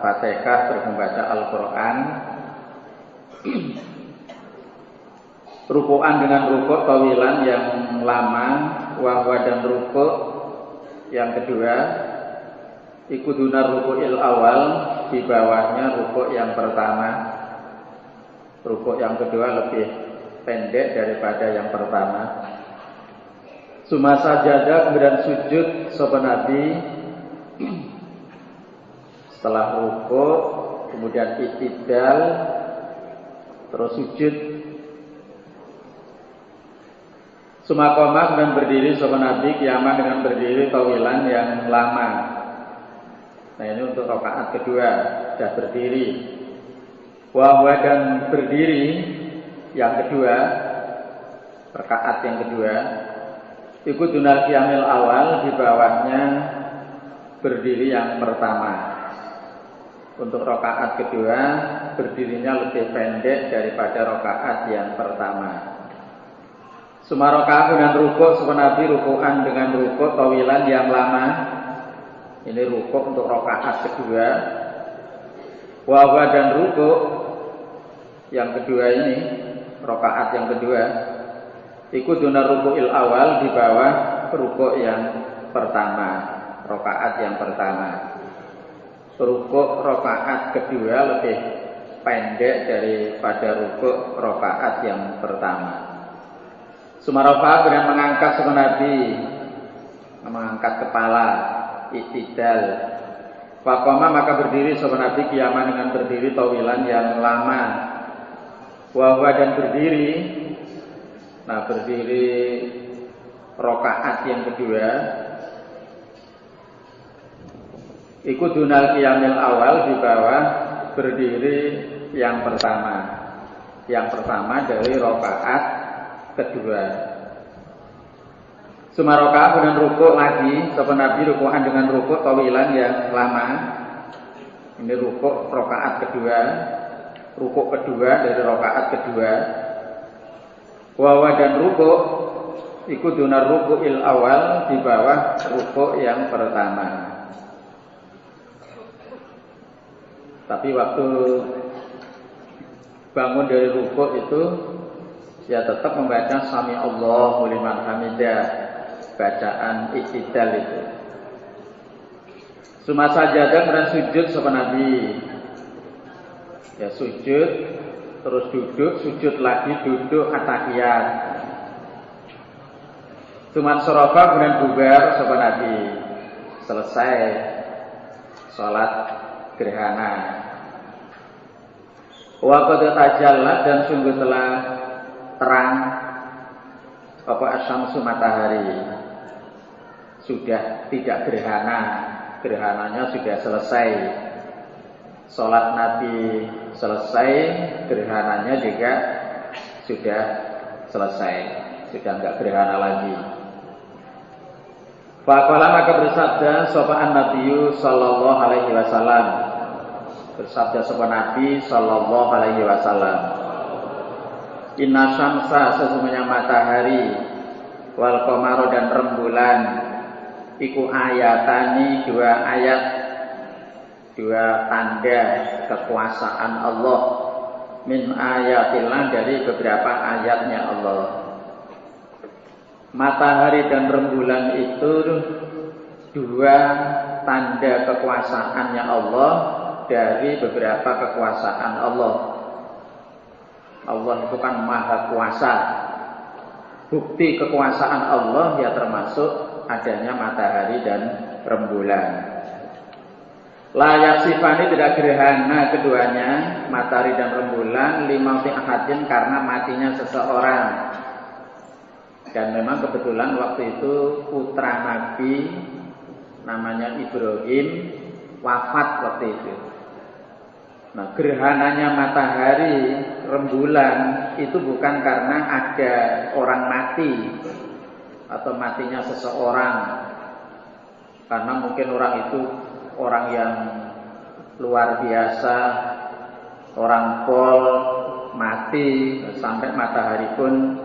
Fatihah, terus membaca Al-Quran. Rukuan dengan rukuk tawilan yang lama, wahwa dan rukuk yang kedua ikudunar rukukil awal, di bawahnya rukuk yang pertama. Rukuk yang kedua lebih pendek daripada yang pertama. Sumasa sajadah kemudian sujud sapa Nabi Setelah rukuk, kemudian i'tidal, terus sujud. Sumakoma kemudian berdiri sapa Nabi kiaman dengan berdiri tawilan yang lama. Nah ini untuk rakaat kedua, sudah berdiri. Wahwa dan berdiri yang kedua, rakaat yang kedua, ikut dunal qiyamil awal, di bawahnya berdiri yang pertama. Untuk rakaat kedua berdirinya lebih pendek daripada rakaat yang pertama. Sumaroka dengan rukuk sapa Nabi rukukan dengan rukuk tawilan yang lama. Ini rukuk untuk rakaat kedua. Wahwa dan rukuk yang kedua ini, rakaat yang kedua, ikut duna rukukil awal, di bawah rukuk yang pertama, rakaat yang pertama. Rukuk rakaat kedua lebih pendek daripada rukuk rakaat yang pertama. Sumarofa kemudian mengangkat sapa Nabi, mengangkat kepala, i'tidal. Faqama maka berdiri sapa Nabi kiaman dengan berdiri tawilan yang lama. Wahwa dan berdiri, nah berdiri rakaat yang kedua, ikut dunal qiyamil awal, di bawah berdiri yang pertama. Yang pertama dari rakaat kedua. Sumaroka kemudian rukuk lagi sapa Nabi rukukan dengan rukuk tawilan yang lama. Ini rukuk rakaat kedua, rukuk kedua dari rakaat kedua. Wawa dan rukuk ikut dunar rukukil awal, di bawah rukuk yang pertama. Tapi waktu bangun dari rukuk itu ya tetap membaca sami Allahu liman hamidah, bacaan i'tidal itu. Suma sajadah dan sujud sapa Nabi. Ya sujud, terus duduk, sujud lagi, duduk atahiyat. Suma sorofa kemudian bubar sapa Nabi. Selesai sholat gerhana. Wa qad tajallat dan sungguh telah terang apa asyamsu matahari, sudah tidak gerhana, gerhananya sudah selesai. Sholat Nabi selesai, gerhananya juga sudah selesai, sudah enggak gerhana lagi. Faqala maka bersabda sapa Nabi sallallahu alaihi wasallam, bersabda sapa Nabi sallallahu alaihi wasallam, inna syamsa sesungguhnya matahari wal qamara dan rembulan iku ayatani, dua ayat, dua tanda kekuasaan Allah, min ayatillah dari beberapa ayatnya Allah. Matahari dan rembulan itu dua tanda kekuasaannya Allah dari beberapa kekuasaan Allah. Allah itu kan maha kuasa. Bukti kekuasaan Allah ya termasuk adanya matahari dan rembulan. Layak sifani tidak gerhana keduanya, matahari dan rembulan, limauti ahadin karena matinya seseorang. Dan memang kebetulan waktu itu putra Nabi namanya Ibrahim wafat waktu itu. Nah, gerhananya matahari, rembulan itu bukan karena ada orang mati atau matinya seseorang, karena mungkin orang itu orang yang luar biasa, orang pol mati sampai matahari pun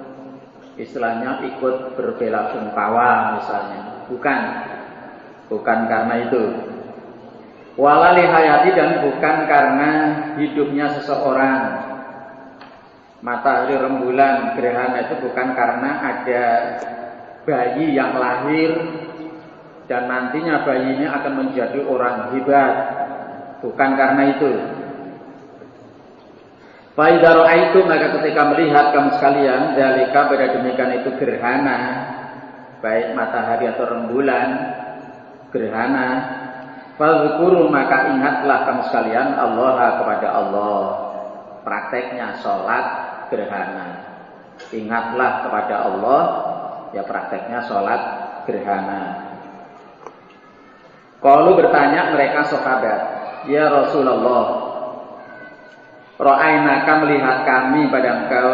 istilahnya ikut berbela-sungkawa misalnya. Bukan karena itu. Walali hayati dan bukan karena hidupnya seseorang. Matahari rembulan gerhana itu bukan karena ada bayi yang lahir dan nantinya bayi ini akan menjadi orang hebat. Bukan karena itu. Fa idza ra'aitum, maka ketika melihat kamu sekalian dalika pada demikian itu gerhana, baik matahari atau rembulan gerhana, Fadzkuru maka ingatlah kamu sekalian Allah kepada Allah. Prakteknya sholat gerhana. Ingatlah kepada Allah, ya prakteknya sholat gerhana. Qalu bertanya mereka sahabat, ya Rasulullah, ra'ainaka melihat kami pada engkau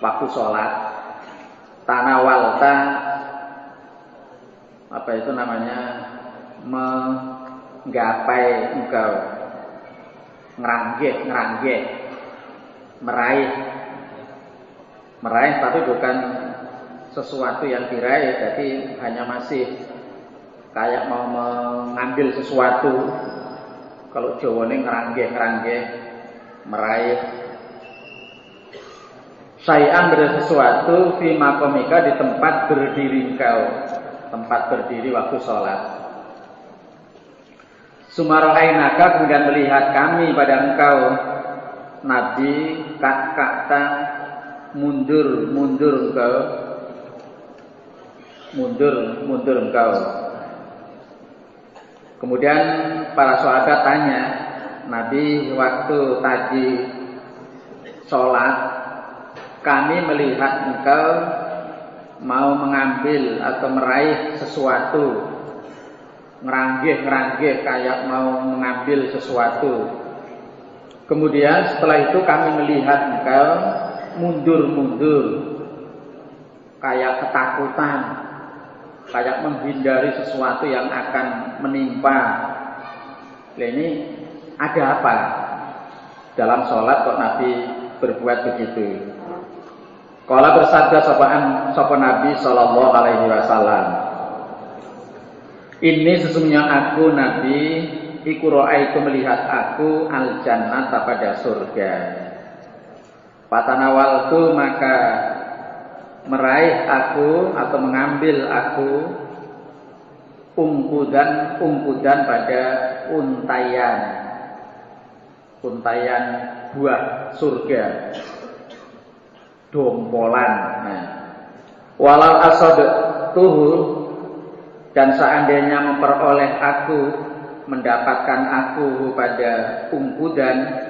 waktu sholat, tanawalta, apa itu namanya, menggapai engkau, ngeranggeh, meraih tapi bukan sesuatu yang diraih, jadi hanya masih kayak mau mengambil sesuatu. Kalau Jawa ini ngeranggeh, meraih. Syai'an dari sesuatu fi maqamika di tempat berdiri engkau, tempat berdiri waktu sholat. Sumara'ainaka kemudian melihat kami pada engkau Nabi kakta mundur engkau, mundur engkau. Kemudian para sahabat tanya Nabi, waktu tadi sholat kami melihat engkau mau mengambil atau meraih sesuatu, ngeranggeh kayak mau mengambil sesuatu. Kemudian setelah itu kami melihat engkau mundur kayak ketakutan, kayak menghindari sesuatu yang akan menimpa. Nah, ini ada apa dalam sholat kok Nabi berbuat begitu? Kala bersabda sapa Nabi sallallahu alaihi wasallam, ini sesungguhnya aku Nabi iku ra'aitu melihat aku al jannata pada surga. Patanawaltu maka meraih aku atau mengambil aku umpudan pada untayan buah surga, dompolan. Nah, walau asabtuhu dan seandainya memperoleh aku, mendapatkan aku pada umpudan,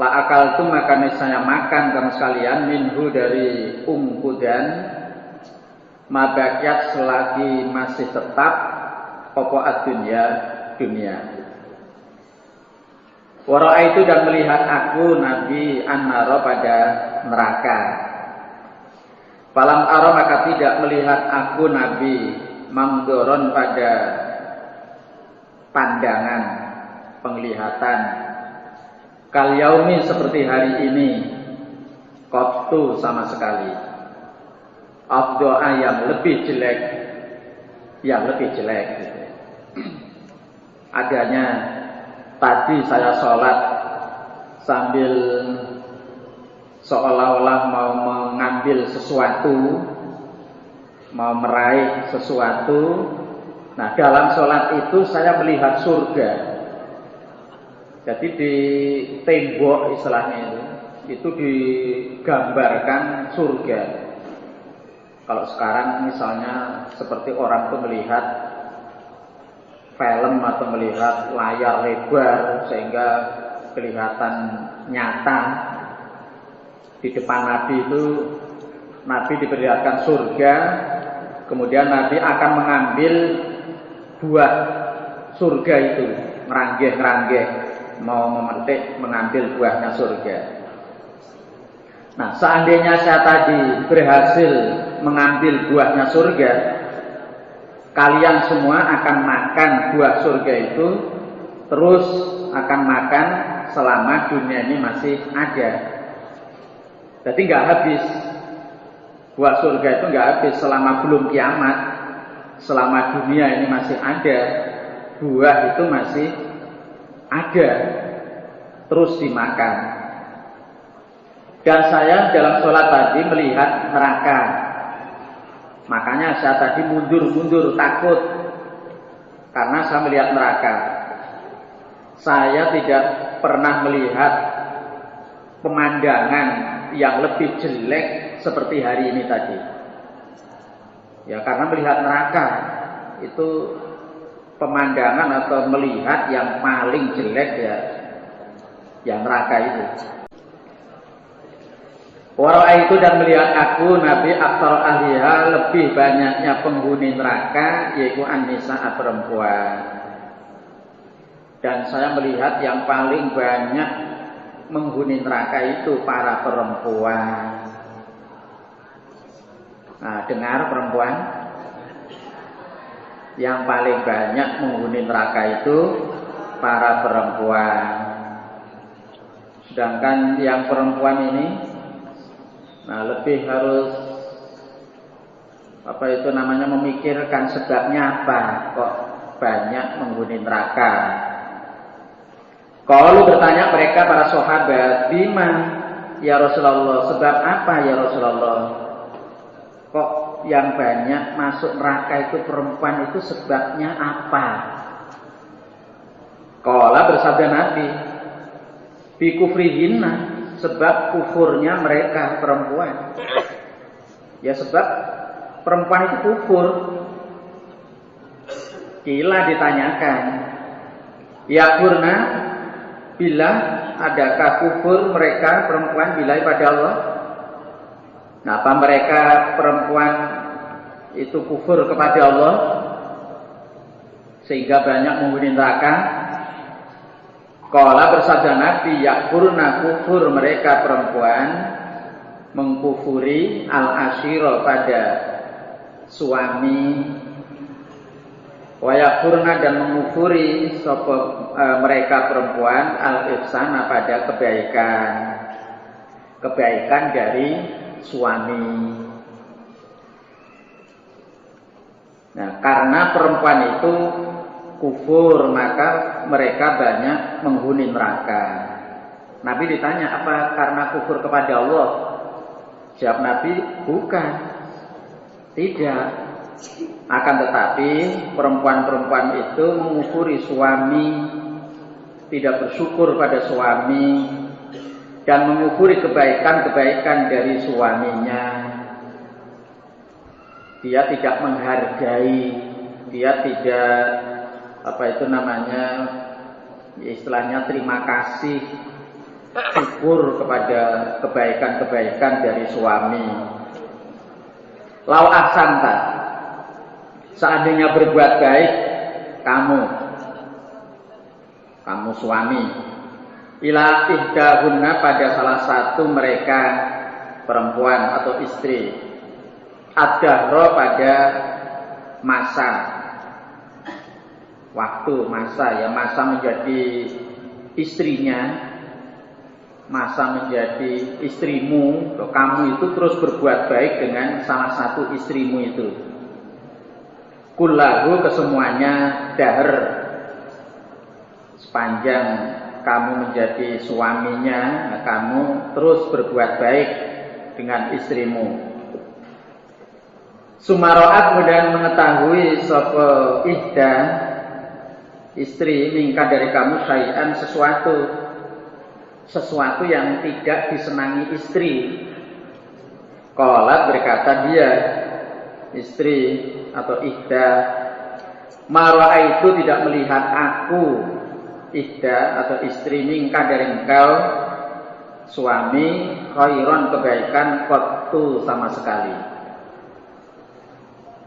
la akal itu maka saya makan kamu sekalian minhu dari umpudan, mabakyat selagi masih tetap opo dunia. Wara itu dan melihat aku Nabi an-nara pada neraka. Falam ara maka tidak melihat aku Nabi mamdoron pada pandangan, penglihatan. Kal yaumi seperti hari ini, qattu sama sekali. Afdoa yang lebih jelek gitu. Adanya tadi saya sholat sambil seolah-olah mau mengambil sesuatu, mau meraih sesuatu. Nah, dalam sholat itu saya melihat surga. Jadi di tembok istilahnya itu digambarkan surga. Kalau sekarang misalnya seperti orang itu melihat film atau melihat layar lebar sehingga kelihatan nyata. Di depan Nabi itu Nabi diperlihatkan surga, kemudian Nabi akan mengambil buah surga itu, ngeranggeh mau memetik mengambil buahnya surga. Nah, seandainya saya tadi berhasil mengambil buahnya surga, kalian semua akan makan buah surga itu, terus akan makan selama dunia ini masih ada. Jadi nggak habis. Buah surga itu nggak habis selama belum kiamat. Selama dunia ini masih ada, buah itu masih ada, terus dimakan. Dan saya dalam sholat tadi melihat neraka. Makanya saya tadi mundur takut karena saya melihat neraka. Saya tidak pernah melihat pemandangan yang lebih jelek seperti hari ini tadi. Ya, karena melihat neraka itu pemandangan atau melihat yang paling jelek ya yang neraka itu. Wara itu dan melihat aku Nabi aktsar ahliha lebih banyaknya penghuni neraka yaitu an-nisa perempuan. Dan saya melihat yang paling banyak menghuni neraka itu para perempuan. Nah, dengar perempuan, yang paling banyak menghuni neraka itu para perempuan. Sedangkan yang perempuan ini lebih harus memikirkan sebabnya apa kok banyak menghuni neraka. Kalau bertanya mereka para sahabat, bima ya Rasulullah, sebab apa ya Rasulullah? Kok yang banyak masuk neraka itu perempuan, itu sebabnya apa? Qala bersabda Nabi, bi kufrihinna, sebab kufurnya mereka perempuan. Ya sebab perempuan itu kufur. Kila ditanyakan, yakfurna, bila adakah kufur mereka perempuan bila pada Allah? Nah, apa mereka perempuan itu kufur kepada Allah sehingga banyak menghuni neraka? Qala bersabda Nabi, yakfurna, kufur mereka perempuan mengkufuri al-ashira pada suami, wa yakfurna dan mengkufuri mereka perempuan al-ihsana pada kebaikan dari suami. Nah, karena perempuan itu kufur, maka mereka banyak menghuni neraka. Nabi ditanya, apa karena kufur kepada Allah? Jawab Nabi, bukan. Tidak. Akan tetapi perempuan-perempuan itu mengufuri suami, tidak bersyukur pada suami, dan mengufuri kebaikan-kebaikan dari suaminya. Dia tidak menghargai, dia tidak istilahnya terima kasih, syukur kepada kebaikan-kebaikan dari suami. Lau ahsanta, seandainya berbuat baik kamu suami, ila ihdahunna, pada salah satu mereka perempuan atau istri, ad-dahra, pada masa waktu, masa menjadi istrinya, masa menjadi istrimu, kamu itu terus berbuat baik dengan salah satu istrimu itu. Kullahu, kesemuanya, dahr, sepanjang kamu menjadi suaminya, kamu terus berbuat baik dengan istrimu. Sumaroat, kemudian mengetahui sapa ihda, istri, mingka dari kamu, syai'an, sesuatu yang tidak disenangi istri. Qalat, berkata dia, istri atau ihda, mara itu tidak melihat aku, ihda atau istri, mingka dari engkau suami, khairon, kebaikan, qattu, sama sekali.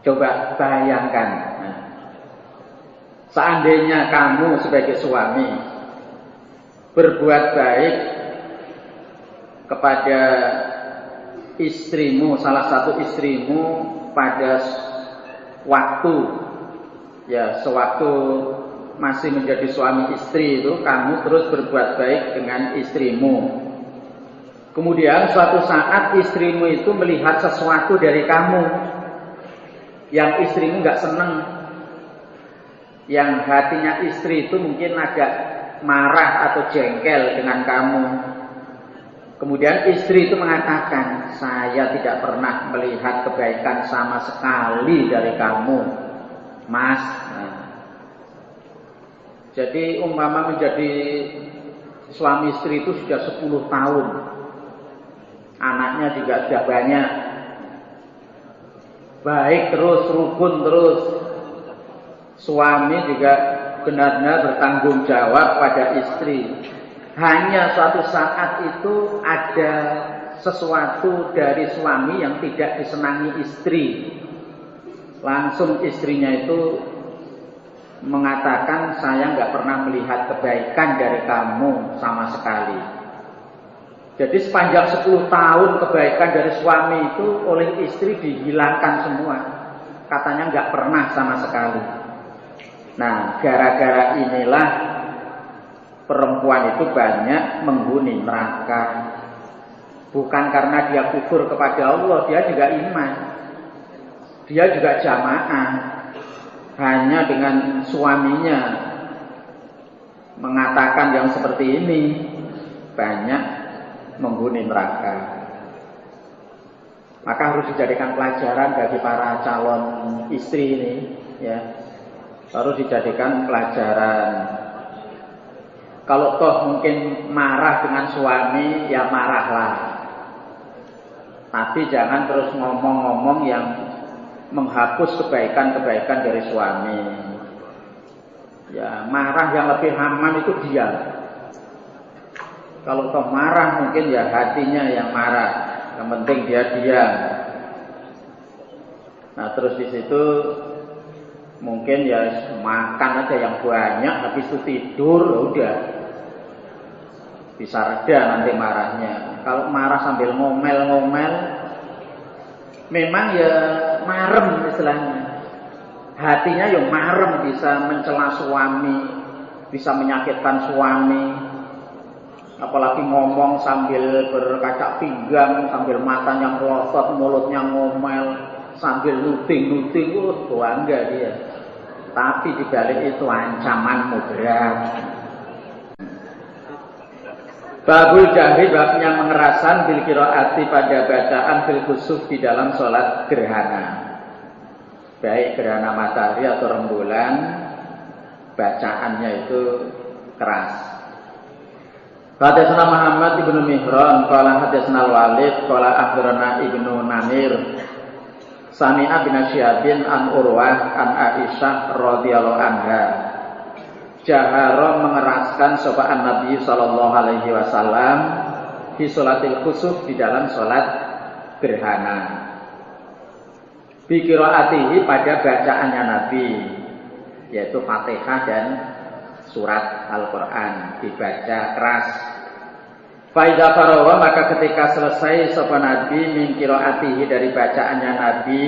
Coba bayangkan, seandainya kamu sebagai suami berbuat baik kepada istrimu, salah satu istrimu, pada waktu, sewaktu masih menjadi suami istri itu, kamu terus berbuat baik dengan istrimu. Kemudian suatu saat istrimu itu melihat sesuatu dari kamu yang istrimu nggak seneng, yang hatinya istri itu mungkin agak marah atau jengkel dengan kamu. Kemudian istri itu mengatakan, saya tidak pernah melihat kebaikan sama sekali dari kamu, Mas. Jadi umpama menjadi suami istri itu sudah 10 tahun, anaknya juga sudah banyak, baik terus, rukun terus, Suami juga benar-benar bertanggung jawab pada istri. Hanya suatu saat itu ada sesuatu dari suami yang tidak disenangi istri. Langsung istrinya itu mengatakan, saya nggak pernah melihat kebaikan dari kamu sama sekali. Jadi sepanjang 10 tahun kebaikan dari suami itu oleh istri dihilangkan semua. Katanya nggak pernah sama sekali. Nah, gara-gara inilah perempuan itu banyak menghuni neraka. Bukan karena dia kufur kepada Allah, dia juga iman. Dia juga jamaah. Hanya dengan suaminya mengatakan yang seperti ini, banyak menghuni neraka. Maka harus dijadikan pelajaran bagi para calon istri ini, ya. Harus dijadikan pelajaran. Kalau toh mungkin marah dengan suami, ya marahlah. Tapi jangan terus ngomong-ngomong yang menghapus kebaikan-kebaikan dari suami. Ya, marah yang lebih aman itu diam. Kalau toh marah mungkin ya hatinya yang marah. Yang penting dia diam. Nah, terus di situ mungkin ya makan aja yang banyak, habis itu tidur, udah bisa reda nanti marahnya. Kalau marah sambil ngomel-ngomel, memang ya marem istilahnya. Hatinya ya marem, bisa mencela suami, bisa menyakitkan suami. Apalagi ngomong sambil berkaca pinggang, sambil matanya melotot, mulutnya ngomel, sambil nuting-nuting, bangga dia. Tapi dibalik itu ancaman berat. Babul jahri, babnya mengerasan bil qiraati pada bacaan fil khusuf di dalam sholat gerhana. Baik gerhana matahari atau rembulan, bacaannya itu keras. Hadatsana Muhammad ibnu Mihran qala hadatsana Walid qala akhbarana ibnu Namir Sami'a bin Syihab an Urwah an Aisyah radhiyallahu anha. Jahara mengeraskan sopaan Nabi sallallahu alaihi wasallam di sholatil khusuf di dalam sholat gerhana. Bi qiraatihi pada bacaannya Nabi, yaitu Fatihah dan surat Al-Qur'an dibaca keras. Faiza farawa, maka ketika selesai sapa Nabi min qiraatihi dari bacaannya Nabi,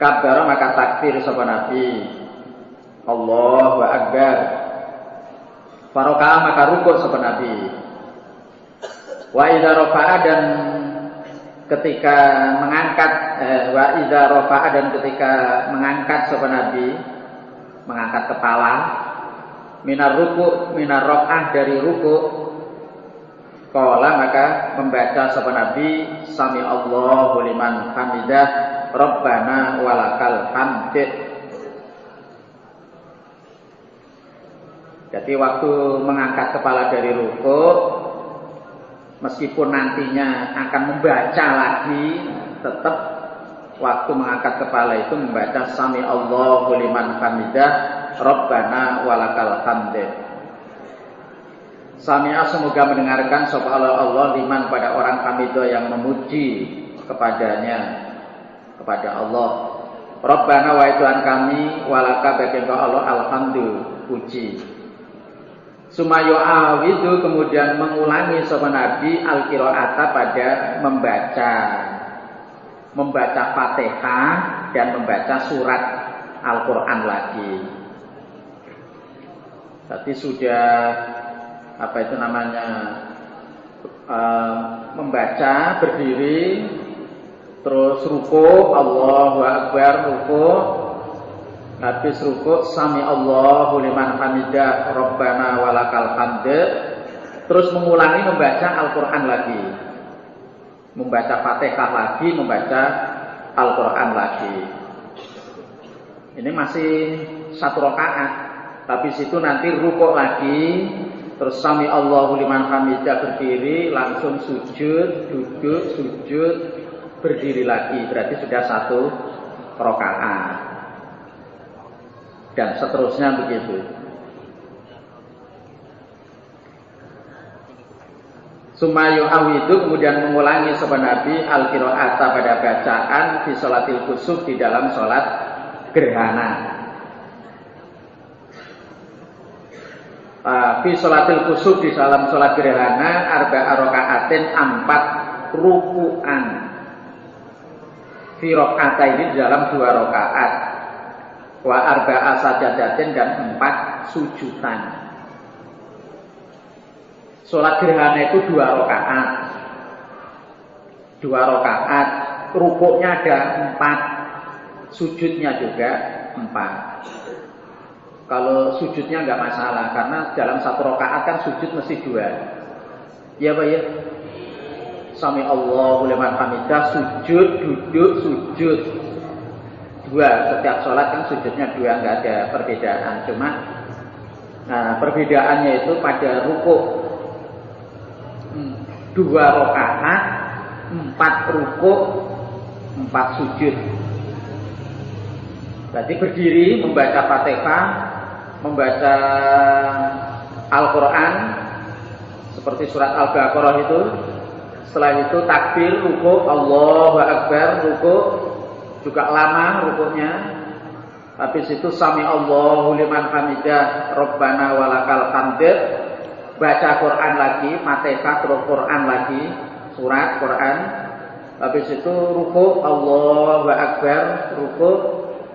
kabbara maka takbir sapa Nabi, Allahu Akbar. Faraka'a maka rukuk sapa Nabi. Wa idza rafa'a, dan ketika mengangkat wa idza rafa'a, dan ketika mengangkat sapa Nabi, mengangkat kepala, minar ruku' minar raf'ah, dari ruku', qala maka membaca sapa Nabi, sami Allahu liman hamidah, Rabbana walakal hamd. Jadi waktu mengangkat kepala dari ruku, meskipun nantinya akan membaca lagi, tetap waktu mengangkat kepala itu membaca sami Allahu liman hamidah, Rabbana walakal hamd. Sami'a, semoga mendengarkan sapa Allah liman pada orang hamidah yang memuji kepadanya, kepada Allah. Rabbana wa Tuhan kami, walaka bagi engkau Allah alhamdu, puji. Sumayo awidu, kemudian mengulangi sapa Nabi al-qiraata pada membaca Fatihah dan membaca surat Al-Qur'an lagi. Tadi sudah membaca berdiri, terus ruku, Allahu Akbar, ruku. Habis ruku, sami Allahu liman hamidah, Rabbana walakal hamd. Terus mengulangi membaca Al-Qur'an lagi, membaca Fatihah lagi, membaca Al-Qur'an lagi. Ini masih satu rakaat. Tapi situ nanti ruku lagi, terus sami Allahu liman hamidah, berdiri, langsung sujud, duduk, sujud, berdiri lagi. Berarti sudah satu rakaat. dan seterusnya begitu. Sumayu awidu, kemudian mengulangi sapa Nabi al-qiraata pada bacaan di sholatil kusuf, di dalam sholat gerhana. Fi sholatil kusuf, di dalam sholat gerhana, arba'a raka'atin, 4 ruku'an. Fi raka'ataini, di dalam 2 rakaat. Wa arba'a sajadatin, dan 4 sujudan. Sholat gerhana itu 2 rakaat. 2 rakaat, rukuknya ada 4, sujudnya juga 4. Kalau sujudnya nggak masalah, karena dalam 1 rakaat kan sujud mesti 2. Ya Pak ya? Sami Allahu liman hamidah, sujud, duduk, sujud. 2, setiap sholat kan sujudnya 2, nggak ada perbedaan. Cuma, nah perbedaannya itu pada rukuk. 2 rakaat, 4 rukuk, 4 sujud. Berarti berdiri membaca Fatihah, membaca Al-Quran seperti surat Al-Baqarah itu. Setelah itu takbir, rukuk, Allahu Akbar, rukuk juga lama rukuknya. Habis itu sami Allahu liman hamidah, Rabbana walakal hamd. Baca Quran lagi, Fatihah, terus Quran lagi, surat Quran. Habis itu rukuk, Allahu Akbar, rukuk,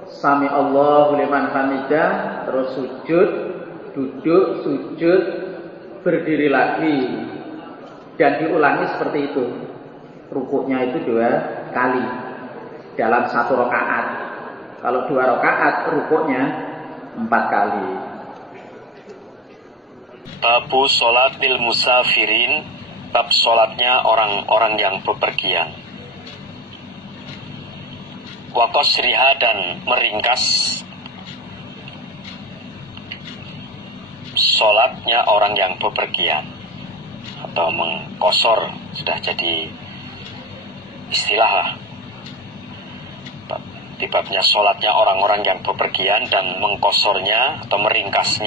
sami Allahu liman hamidah, terus sujud, duduk, sujud, berdiri lagi, dan diulangi seperti itu. Rukuknya itu 2 kali dalam 1 rakaat. Kalau 2 rakaat, rukuknya 4 kali. Babu sholatil musafirin, bab sholatnya orang-orang yang bepergian. Wa qasriha, dan meringkas sholatnya orang yang bepergian, atau mengkosor, sudah jadi istilah lah. Di babnya sholatnya orang-orang yang bepergian dan mengkosornya atau meringkas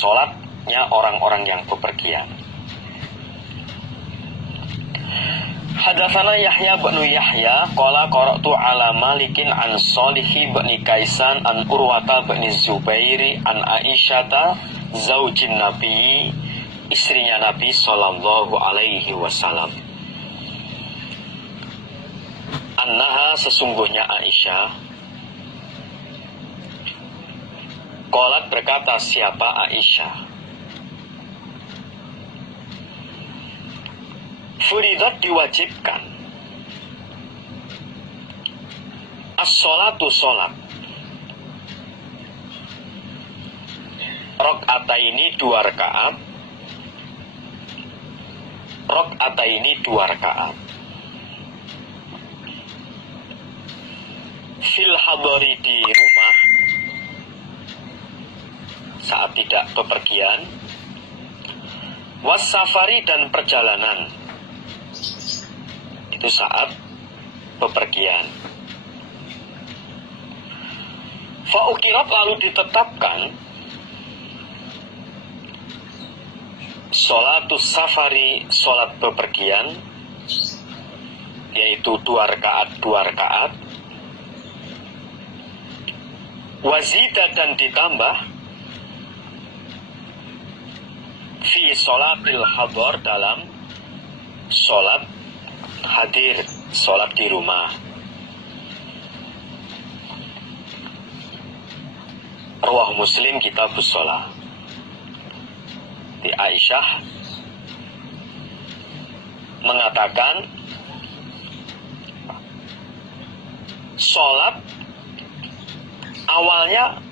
sholatnya orang-orang yang bepergian. Hadatsana Yahya bin Yahya qala qara'tu ala Malikin an Shalihi bin Kaisan an Urwata bin Zubairi an Aisyata zaujin Nabi, istrinya Nabi sallallahu alaihi wasallam. Annaha, sesungguhnya Aisyah, qalat, berkata, siapa Aisyah? Furidat, diwajibkan, as-sholatu, sholat, rok'ataini, 2 rakaat, rok'ataini, 2 rakaat, fil hadari, di rumah, saat tidak bepergian, was-safari, dan perjalanan, itu saat bepergian. Fa'ukirat, lalu ditetapkan sholatus safari, sholat bepergian, yaitu 2 rakaat, 2 rakaat, wazida, dan ditambah fi sholatil hadar, dalam sholat hadir, sholat di rumah. Rawah Muslim kitabus sholat. Di Aisyah mengatakan sholat awalnya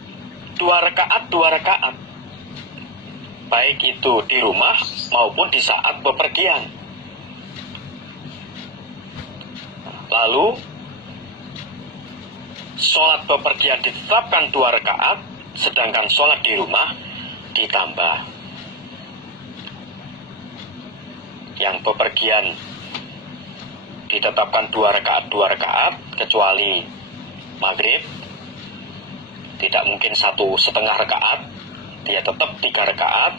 2 rakaat, 2 rakaat, baik itu di rumah maupun di saat bepergian. Lalu sholat bepergian ditetapkan 2 rakaat, sedangkan sholat di rumah ditambah. Yang bepergian ditetapkan 2 rakaat, 2 rakaat, kecuali maghrib. tidak mungkin 1,5 rakaat, dia tetap 3 rakaat.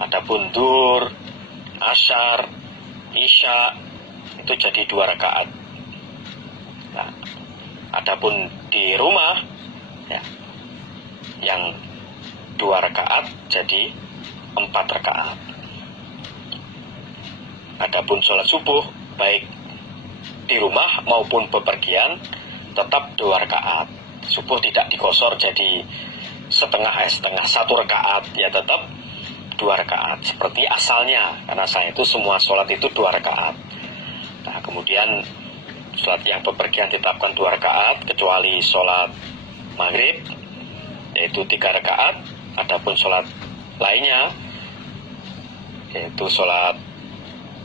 Adapun Duhur, Asyar, Isya itu jadi 2 rakaat. Nah, adapun di rumah ya, yang 2 rakaat jadi 4 rakaat. Adapun sholat subuh baik di rumah maupun bepergian tetap 2 rakaat. Subuh tidak dikosor jadi setengah 1 rakaat, ya tetap 2 rakaat seperti asalnya, karena saya itu semua sholat itu 2 rakaat. Nah, kemudian sholat yang bepergian ditetapkan 2 rakaat kecuali sholat maghrib yaitu 3 rakaat. Adapun sholat lainnya yaitu sholat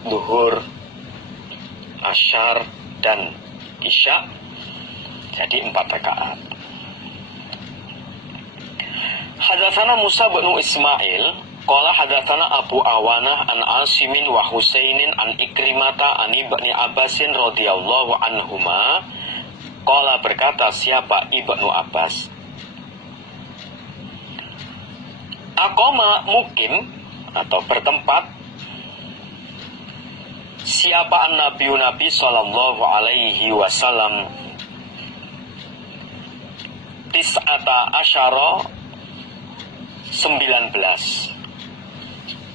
duhur, asyar, dan isya jadi 4 rakaat. Hadatsana Musa bin Ismail qala hadatsana Abu Awanah an Asimin wa Husainin an Ikrimata an Ibni Abbasin radhiyallahu anhuma qala, berkata siapa Ibnu Abbas, aqama mukim atau bertempat siapa Nabi sallallahu alaihi wasallam tis'ata asyara 19,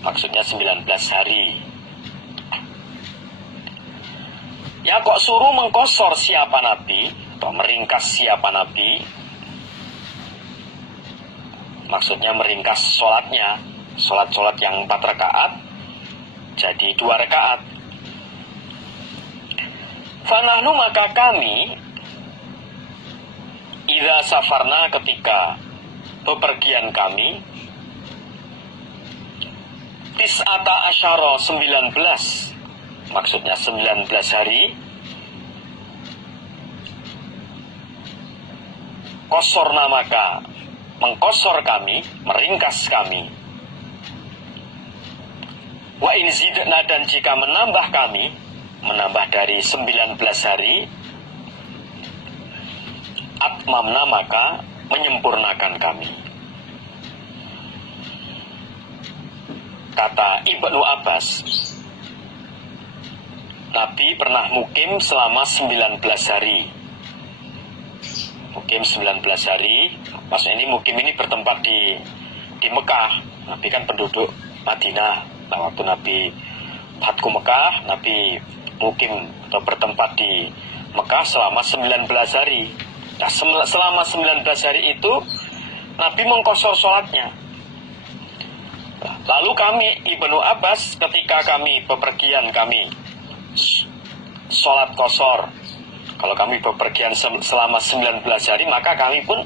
maksudnya 19 hari. Ya kok suruh mengkosor siapa Nabi atau meringkas siapa Nabi, maksudnya meringkas sholatnya, sholat yang 4 rakaat jadi 2 rakaat. Fanahnu, maka kami idza safarna, ketika bepergian kami, tis'ata asyara 19, maksudnya 19 hari, kosorna, maka mengkosor kami, meringkas kami, wa in zidna, dan jika menambah kami, menambah dari 19 hari, atmamna, maka menyempurnakan kami. Kata Ibnu Abbas, Nabi pernah mukim selama 19 hari. Mukim 19 hari, maksudnya ini mukim ini bertempat di Mekah. Nabi kan penduduk Madinah. Nah, waktu Nabi Fatku Mekah, Nabi mukim atau bertempat di Mekah selama 19 hari. Nah, selama 19 hari itu Nabi mengkosor sholatnya. Lalu kami, Ibnu Abbas, ketika kami bepergian, kami sholat kosor. Kalau kami bepergian selama 19 hari, maka kami pun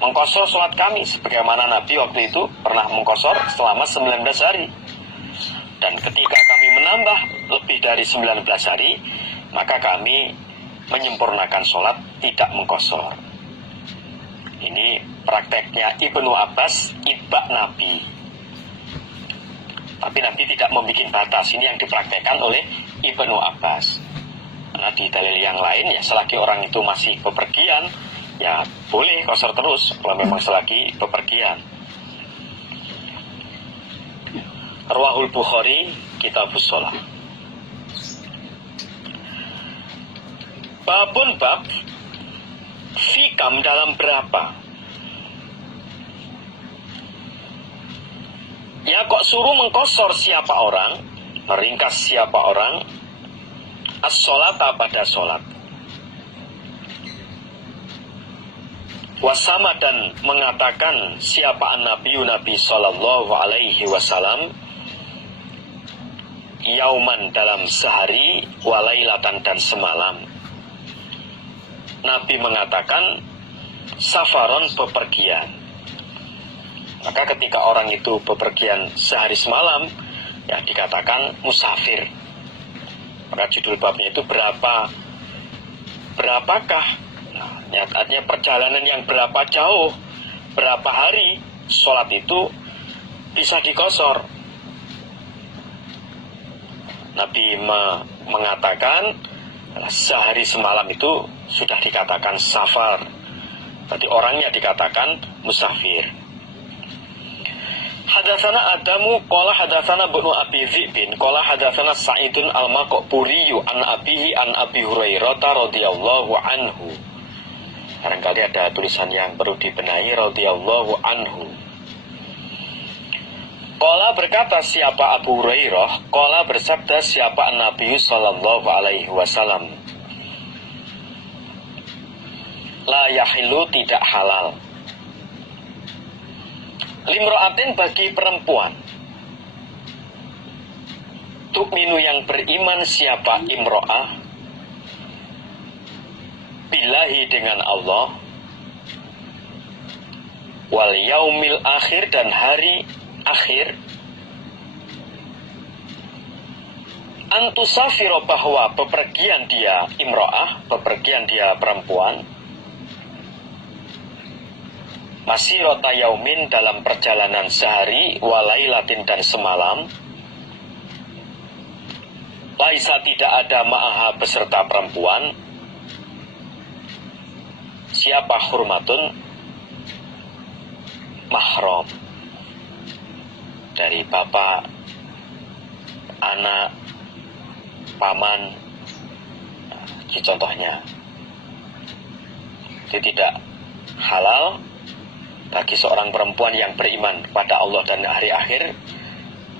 mengkosor sholat kami, sebagaimana Nabi waktu itu pernah mengkosor selama 19 hari. Dan ketika kami menambah lebih dari 19 hari, maka kami menyempurnakan sholat, tidak mengkosor. Ini prakteknya Ibnu Abbas, ibak Nabi. Tapi Nabi tidak membuat batas. Ini yang dipraktekkan oleh Ibnu Abbas. Karena di dalil yang lain, ya selagi orang itu masih bepergian, ya boleh kosor terus kalau memang selagi bepergian. Rawahul Bukhari, Kitabus Shalah. Babun bab fikam, dalam berapa. Ya kok suruh mengkosor siapa orang, meringkas siapa orang, as-sholata, pada sholat. Wasama, dan mengatakan siapa Nabi sallallahu alaihi wasallam, yauman, dalam sehari, walailatan, dan semalam. Nabi mengatakan safaron, bepergian. Maka ketika orang itu bepergian sehari semalam, ya dikatakan musafir. Maka judul babnya itu berapakah? Nah, artinya perjalanan yang berapa jauh, berapa hari sholat itu bisa dikosor. Nabi mengatakan sehari semalam itu sudah dikatakan safar. Berarti orangnya dikatakan musafir. Hadatsana Adamu qala hadatsana Ibnu Abi Dzibin qala hadatsana Sa'idun al-Maqburiyu an abihi an Abi Hurairah radhiyallahu anhu. Barangkali ada tulisan yang perlu dibenahi, radhiyallahu anhu. Qala berkata siapa Abu Hurairah, qala bersabda siapa Nabi sallallahu alaihi wasallam. La yahilu tidak halal. Limro'atin bagi perempuan. Tu'minu yang beriman siapa imro'ah. Billahi dengan Allah. Wal yaumil akhir dan hari akhir. Antusafiro bahwa bepergian dia imro'ah, bepergian dia perempuan. Masirota yaumin dalam perjalanan sehari walailatin dan semalam. Laisa tidak ada ma'aha beserta perempuan. Siapa hurmatun mahram dari bapak, anak, paman. Ini contohnya. Itu tidak halal bagi seorang perempuan yang beriman pada Allah dan hari akhir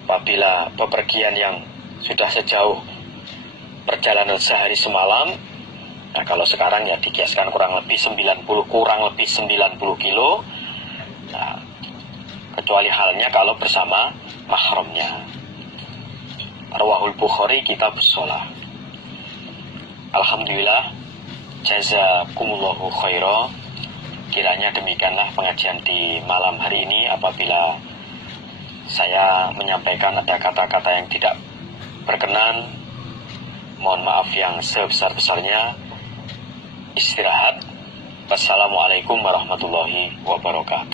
apabila bepergian yang sudah sejauh perjalanan sehari semalam. Nah, kalau sekarang ya dikiaskan kurang lebih 90 kilo. Nah, kecuali halnya kalau bersama mahramnya. Rawahul Bukhari kitab shalah. Alhamdulillah, jazakumullahu khairan. Kiranya demikianlah pengajian di malam hari ini. Apabila saya menyampaikan ada kata-kata yang tidak berkenan, mohon maaf yang sebesar-besarnya. Istirahat. Wassalamualaikum warahmatullahi wabarakatuh.